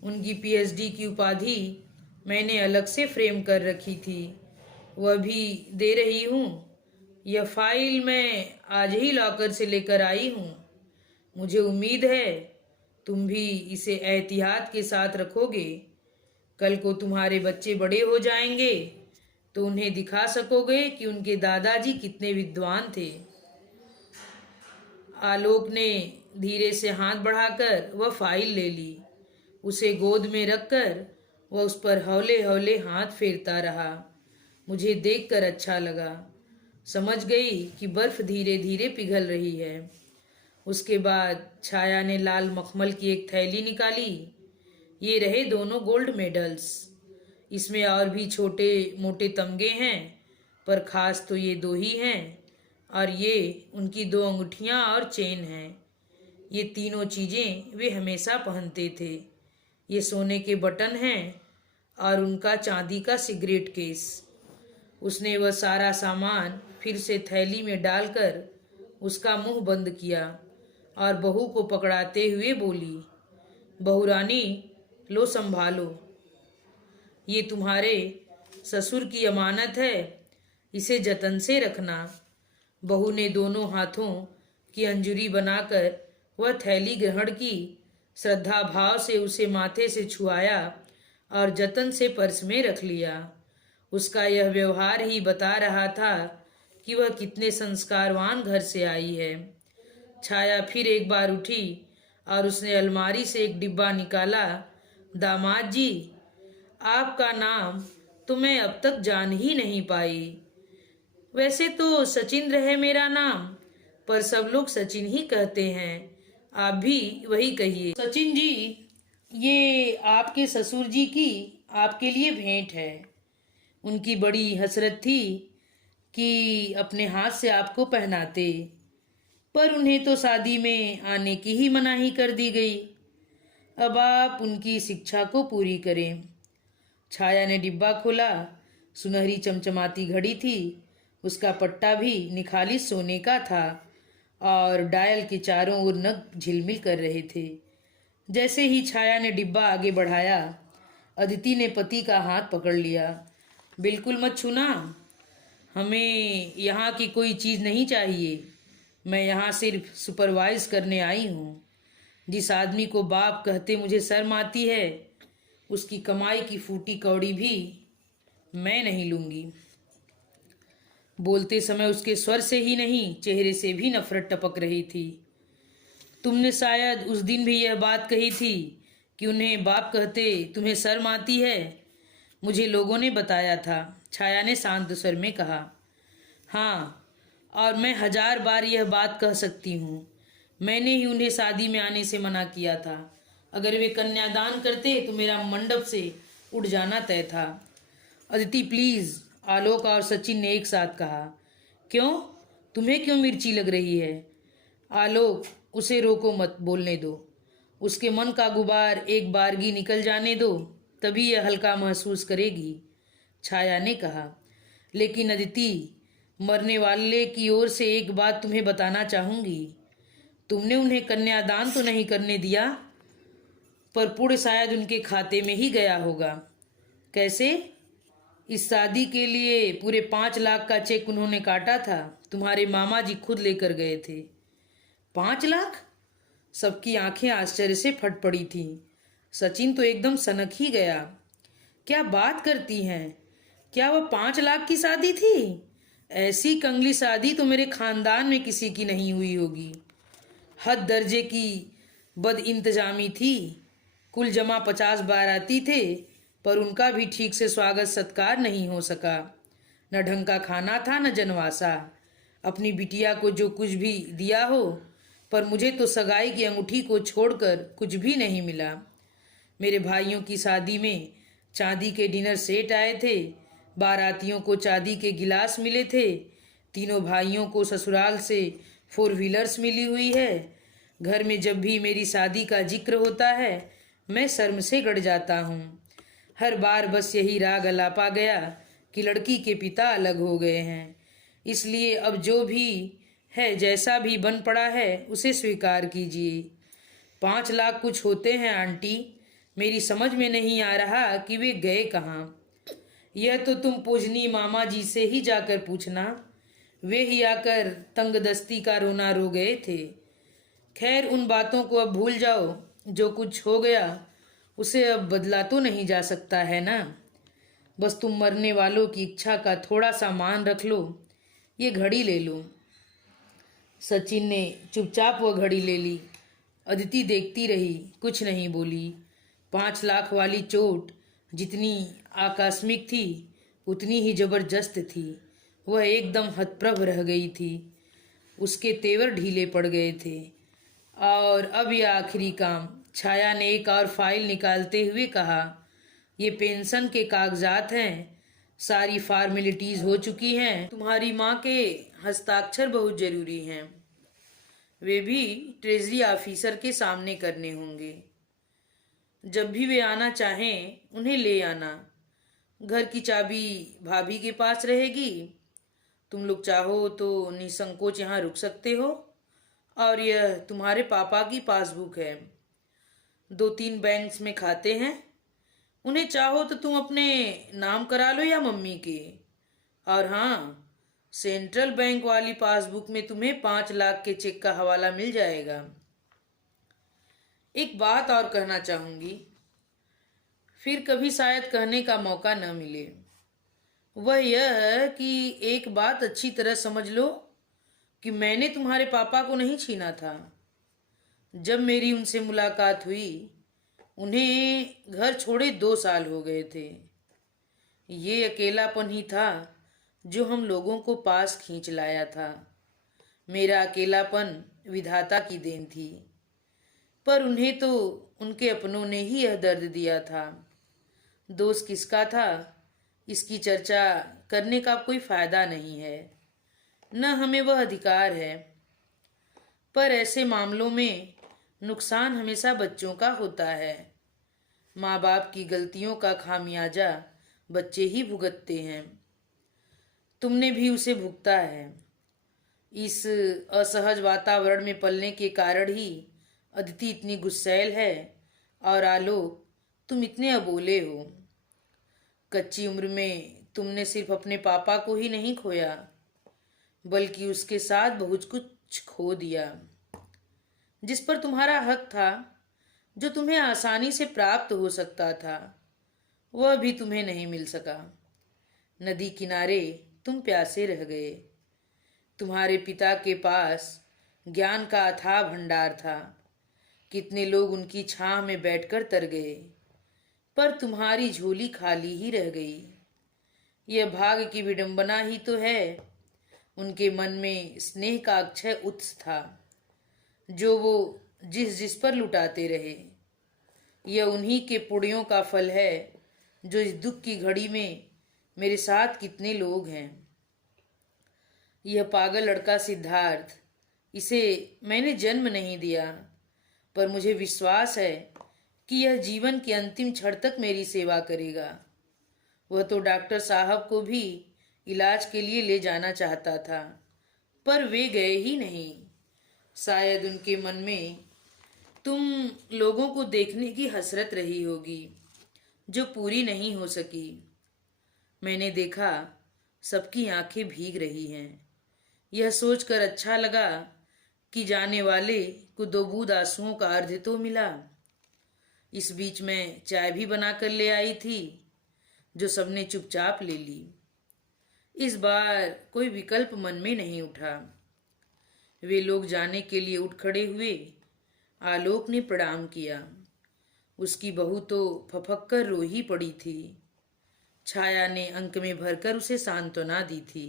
उनकी पीएचडी की उपाधि मैंने अलग से फ्रेम कर रखी थी, वह भी दे रही हूँ। यह फाइल मैं आज ही लॉकर से लेकर आई हूँ। मुझे उम्मीद है तुम भी इसे एहतियात के साथ रखोगे। कल को तुम्हारे बच्चे बड़े हो जाएंगे तो उन्हें दिखा सकोगे कि उनके दादाजी कितने विद्वान थे। आलोक ने धीरे से हाथ बढ़ाकर वह फाइल ले ली। उसे गोद में रखकर वह उस पर हौले हौले हाथ फेरता रहा। मुझे देखकर अच्छा लगा। समझ गई कि बर्फ धीरे धीरे पिघल रही है। उसके बाद छाया ने लाल मखमल की एक थैली निकाली। ये रहे दोनों गोल्ड मेडल्स। इसमें और भी छोटे मोटे तमगे हैं, पर खास तो ये दो ही हैं। और ये उनकी दो अंगूठियां और चेन हैं। ये तीनों चीज़ें वे हमेशा पहनते थे। ये सोने के बटन हैं और उनका चांदी का सिगरेट केस। उसने वह सारा सामान फिर से थैली में डालकर उसका मुंह बंद किया और बहू को पकड़ाते हुए बोली, बहू रानी, लो संभालो, ये तुम्हारे ससुर की अमानत है, इसे जतन से रखना। बहू ने दोनों हाथों की अंजुरी बनाकर वह थैली ग्रहण की, श्रद्धा भाव से उसे माथे से छुआया और जतन से पर्स में रख लिया। उसका यह व्यवहार ही बता रहा था कि वह कितने संस्कारवान घर से आई है। छाया फिर एक बार उठी और उसने अलमारी से एक डिब्बा निकाला। दामाद जी, आपका नाम तो मैं अब तक जान ही नहीं पाई। वैसे तो सचिंद्र है मेरा नाम, पर सब लोग सचिन ही कहते हैं। आप भी वही कहिए। सचिन जी, ये आपके ससुर जी की आपके लिए भेंट है। उनकी बड़ी हसरत थी कि अपने हाथ से आपको पहनाते, पर उन्हें तो शादी में आने की ही मनाही कर दी गई। अब आप उनकी शिक्षा को पूरी करें। छाया ने डिब्बा खोला। सुनहरी चमचमाती घड़ी थी। उसका पट्टा भी निखालिस सोने का था और डायल के चारों ओर नग झिलमिल कर रहे थे। जैसे ही छाया ने डिब्बा आगे बढ़ाया, अदिति ने पति का हाथ पकड़ लिया। बिल्कुल मत छूना, हमें यहाँ की कोई चीज़ नहीं चाहिए। मैं यहाँ सिर्फ सुपरवाइज करने आई हूँ। जिस आदमी को बाप कहते मुझे शर्म आती है, उसकी कमाई की फूटी कौड़ी भी मैं नहीं लूँगी। बोलते समय उसके स्वर से ही नहीं, चेहरे से भी नफरत टपक रही थी। तुमने शायद उस दिन भी यह बात कही थी कि उन्हें बाप कहते तुम्हें शर्म आती है। मुझे लोगों ने बताया था, छाया ने शांत स्वर में कहा। हाँ, और मैं 1000 बार यह बात कह सकती हूँ। मैंने ही उन्हें शादी में आने से मना किया था। अगर वे कन्यादान करते तो मेरा मंडप से उड़ जाना तय था। अदिति प्लीज़, आलोक और सचिन ने एक साथ कहा। क्यों? तुम्हें क्यों मिर्ची लग रही है? आलोक, उसे रोको मत, बोलने दो। उसके मन का गुबार एक बारगी निकल जाने दो, तभी यह हल्का महसूस करेगी, छाया ने कहा। लेकिन अदिति, मरने वाले की ओर से एक बात तुम्हें बताना चाहूँगी। तुमने उन्हें कन्यादान तो नहीं करने दिया, पर पुण्य शायद उनके खाते में ही गया होगा। कैसे? इस शादी के लिए पूरे 5 लाख का चेक उन्होंने काटा था। तुम्हारे मामा जी खुद लेकर गए थे। 5 लाख? सबकी आंखें आश्चर्य से फट पड़ी थीं। सचिन तो एकदम सनक ही गया। क्या बात करती हैं? क्या वह 5 लाख की शादी थी? ऐसी कंगली शादी तो मेरे खानदान में किसी की नहीं हुई होगी। हद दर्जे की बद इंतजामी थी। कुल जमा 50 बाराती थे, पर उनका भी ठीक से स्वागत सत्कार नहीं हो सका। न ढंग का खाना था, न जनवासा। अपनी बिटिया को जो कुछ भी दिया हो, पर मुझे तो सगाई की अंगूठी को छोड़कर कुछ भी नहीं मिला। मेरे भाइयों की शादी में चांदी के डिनर सेट आए थे। बारातियों को चांदी के गिलास मिले थे। तीनों भाइयों को ससुराल से 4 व्हीलर्स मिली हुई है। घर में जब भी मेरी शादी का जिक्र होता है, मैं शर्म से गड़ जाता हूँ। हर बार बस यही राग अलापा गया कि लड़की के पिता अलग हो गए हैं। इसलिए अब जो भी है, जैसा भी बन पड़ा है, उसे स्वीकार कीजिए। 5 लाख कुछ होते हैं आंटी। मेरी समझ में नहीं आ रहा कि वे गए कहाँ। यह तो तुम पूजनी मामा जी से ही जाकर पूछना। वे ही आकर तंगदस्ती का रोना रो गए थे। खैर, उन बातों को अब भूल जाओ। जो कुछ हो गया उसे अब बदला तो नहीं जा सकता है ना। बस तुम मरने वालों की इच्छा का थोड़ा सा मान रख लो। ये घड़ी ले लो। सचिन ने चुपचाप वह घड़ी ले ली। अदिति देखती रही, कुछ नहीं बोली। 5 लाख वाली चोट जितनी आकस्मिक थी, उतनी ही जबरदस्त थी। वह एकदम हतप्रभ रह गई थी। उसके तेवर ढीले पड़ गए थे। और अब यह आखिरी काम। छाया ने एक और फाइल निकालते हुए कहा, ये पेंशन के कागजात हैं। सारी फॉर्मेलिटीज हो चुकी हैं। तुम्हारी माँ के हस्ताक्षर बहुत जरूरी हैं। वे भी ट्रेजरी ऑफिसर के सामने करने होंगे। जब भी वे आना चाहें उन्हें ले आना। घर की चाबी भाभी के पास रहेगी। तुम लोग चाहो तो निसंकोच यहाँ रुक सकते हो। और यह तुम्हारे पापा की पासबुक है। 2-3 बैंक्स में खाते हैं। उन्हें चाहो तो तुम अपने नाम करा लो या मम्मी के। और हाँ, सेंट्रल बैंक वाली पासबुक में तुम्हें 5 लाख के चेक का हवाला मिल जाएगा। एक बात और कहना चाहूंगी, फिर कभी शायद कहने का मौका न मिले। वह यह है कि एक बात अच्छी तरह समझ लो कि मैंने तुम्हारे पापा को नहीं छीना था। जब मेरी उनसे मुलाकात हुई, उन्हें घर छोड़े 2 साल हो गए थे। ये अकेलापन ही था जो हम लोगों को पास खींच लाया था। मेरा अकेलापन विधाता की देन थी, पर उन्हें तो उनके अपनों ने ही यह दर्द दिया था। दोष किसका था, इसकी चर्चा करने का कोई फायदा नहीं है, न हमें वह अधिकार है। पर ऐसे मामलों में नुकसान हमेशा बच्चों का होता है। माँ बाप की गलतियों का खामियाजा बच्चे ही भुगतते हैं। तुमने भी उसे भुगता है। इस असहज वातावरण में पलने के कारण ही अदिति इतनी गुस्सैल है। और आलोक, तुम इतने अबोले हो। कच्ची उम्र में तुमने सिर्फ अपने पापा को ही नहीं खोया, बल्कि उसके साथ बहुत कुछ खो दिया। जिस पर तुम्हारा हक था, जो तुम्हें आसानी से प्राप्त हो सकता था, वह भी तुम्हें नहीं मिल सका। नदी किनारे तुम प्यासे रह गए। तुम्हारे पिता के पास ज्ञान का अथाह भंडार था। कितने लोग उनकी छांव में बैठकर तर गए, पर तुम्हारी झोली खाली ही रह गई। यह भाग्य की विडंबना ही तो है। उनके मन में स्नेह का अक्षय उत्स था, जो वो जिस जिस पर लुटाते रहे। यह उन्हीं के पुण्यों का फल है जो इस दुख की घड़ी में मेरे साथ कितने लोग हैं। यह पागल लड़का सिद्धार्थ, इसे मैंने जन्म नहीं दिया, पर मुझे विश्वास है कि यह जीवन के अंतिम क्षण तक मेरी सेवा करेगा। वह तो डॉक्टर साहब को भी इलाज के लिए ले जाना चाहता था, पर वे गए ही नहीं। शायद उनके मन में तुम लोगों को देखने की हसरत रही होगी, जो पूरी नहीं हो सकी। मैंने देखा सबकी आंखें भीग रही हैं। यह सोचकर अच्छा लगा कि जाने वाले को 2 बूंद आंसुओं का अर्घ्य तो मिला। इस बीच में चाय भी बनाकर ले आई थी, जो सबने चुपचाप ले ली। इस बार कोई विकल्प मन में नहीं उठा। वे लोग जाने के लिए उठ खड़े हुए। आलोक ने प्रणाम किया। उसकी बहू तो फफक कर रो ही पड़ी थी। छाया ने अंक में भरकर उसे सांत्वना दी थी।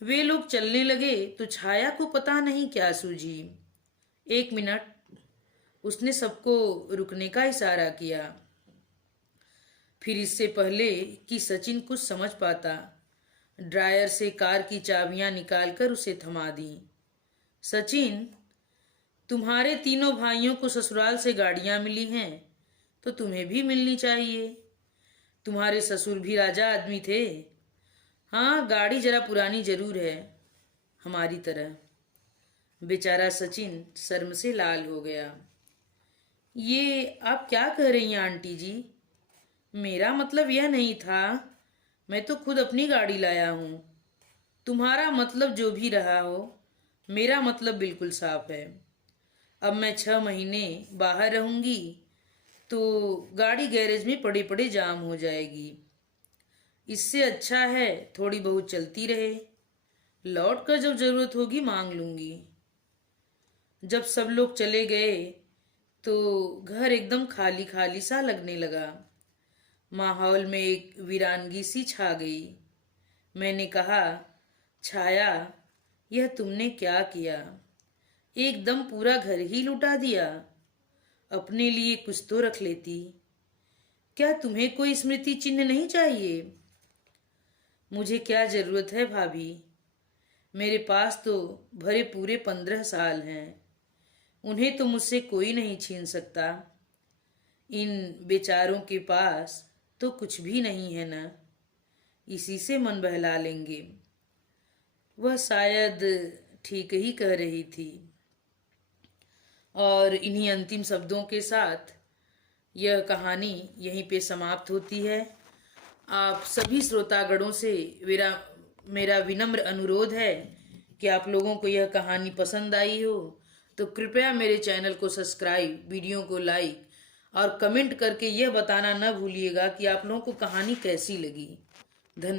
वे लोग चलने लगे तो छाया को पता नहीं क्या सूझी। 1 मिनट, उसने सबको रुकने का इशारा किया। फिर इससे पहले कि सचिन कुछ समझ पाता, ड्रायर से कार की चाबियां निकालकर उसे थमा दी। सचिन, तुम्हारे तीनों भाइयों को ससुराल से गाड़ियां मिली हैं, तो तुम्हें भी मिलनी चाहिए। तुम्हारे ससुर भी राजा आदमी थे। हाँ, गाड़ी जरा पुरानी जरूर है, हमारी तरह। बेचारा सचिन शर्म से लाल हो गया। ये आप क्या कह रही हैं आंटी जी? मेरा मतलब यह नहीं था। मैं तो खुद अपनी गाड़ी लाया हूँ। तुम्हारा मतलब जो भी रहा हो, मेरा मतलब बिल्कुल साफ है। अब मैं 6 महीने बाहर रहूंगी तो गाड़ी गैरेज में पड़े पड़े जाम हो जाएगी। इससे अच्छा है थोड़ी बहुत चलती रहे। लौट कर जब जरूरत होगी मांग लूंगी। जब सब लोग चले गए तो घर एकदम खाली खाली सा लगने लगा। माहौल में एक वीरानगी सी छा गई। मैंने कहा, छाया, यह तुमने क्या किया? एकदम पूरा घर ही लुटा दिया। अपने लिए कुछ तो रख लेती। क्या तुम्हें कोई स्मृति चिन्ह नहीं चाहिए? मुझे क्या जरूरत है भाभी? मेरे पास तो भरे पूरे 15 साल हैं। उन्हें तो मुझसे कोई नहीं छीन सकता। इन बेचारों के पास तो कुछ भी नहीं है ना। इसी से मन बहला लेंगे। वह शायद ठीक ही कह रही थी। और इन्हीं अंतिम शब्दों के साथ यह कहानी यहीं पे समाप्त होती है। आप सभी श्रोतागणों से मेरा मेरा विनम्र अनुरोध है कि आप लोगों को यह कहानी पसंद आई हो तो कृपया मेरे चैनल को सब्सक्राइब, वीडियो को लाइक और कमेंट करके यह बताना न भूलिएगा कि आप लोगों को कहानी कैसी लगी।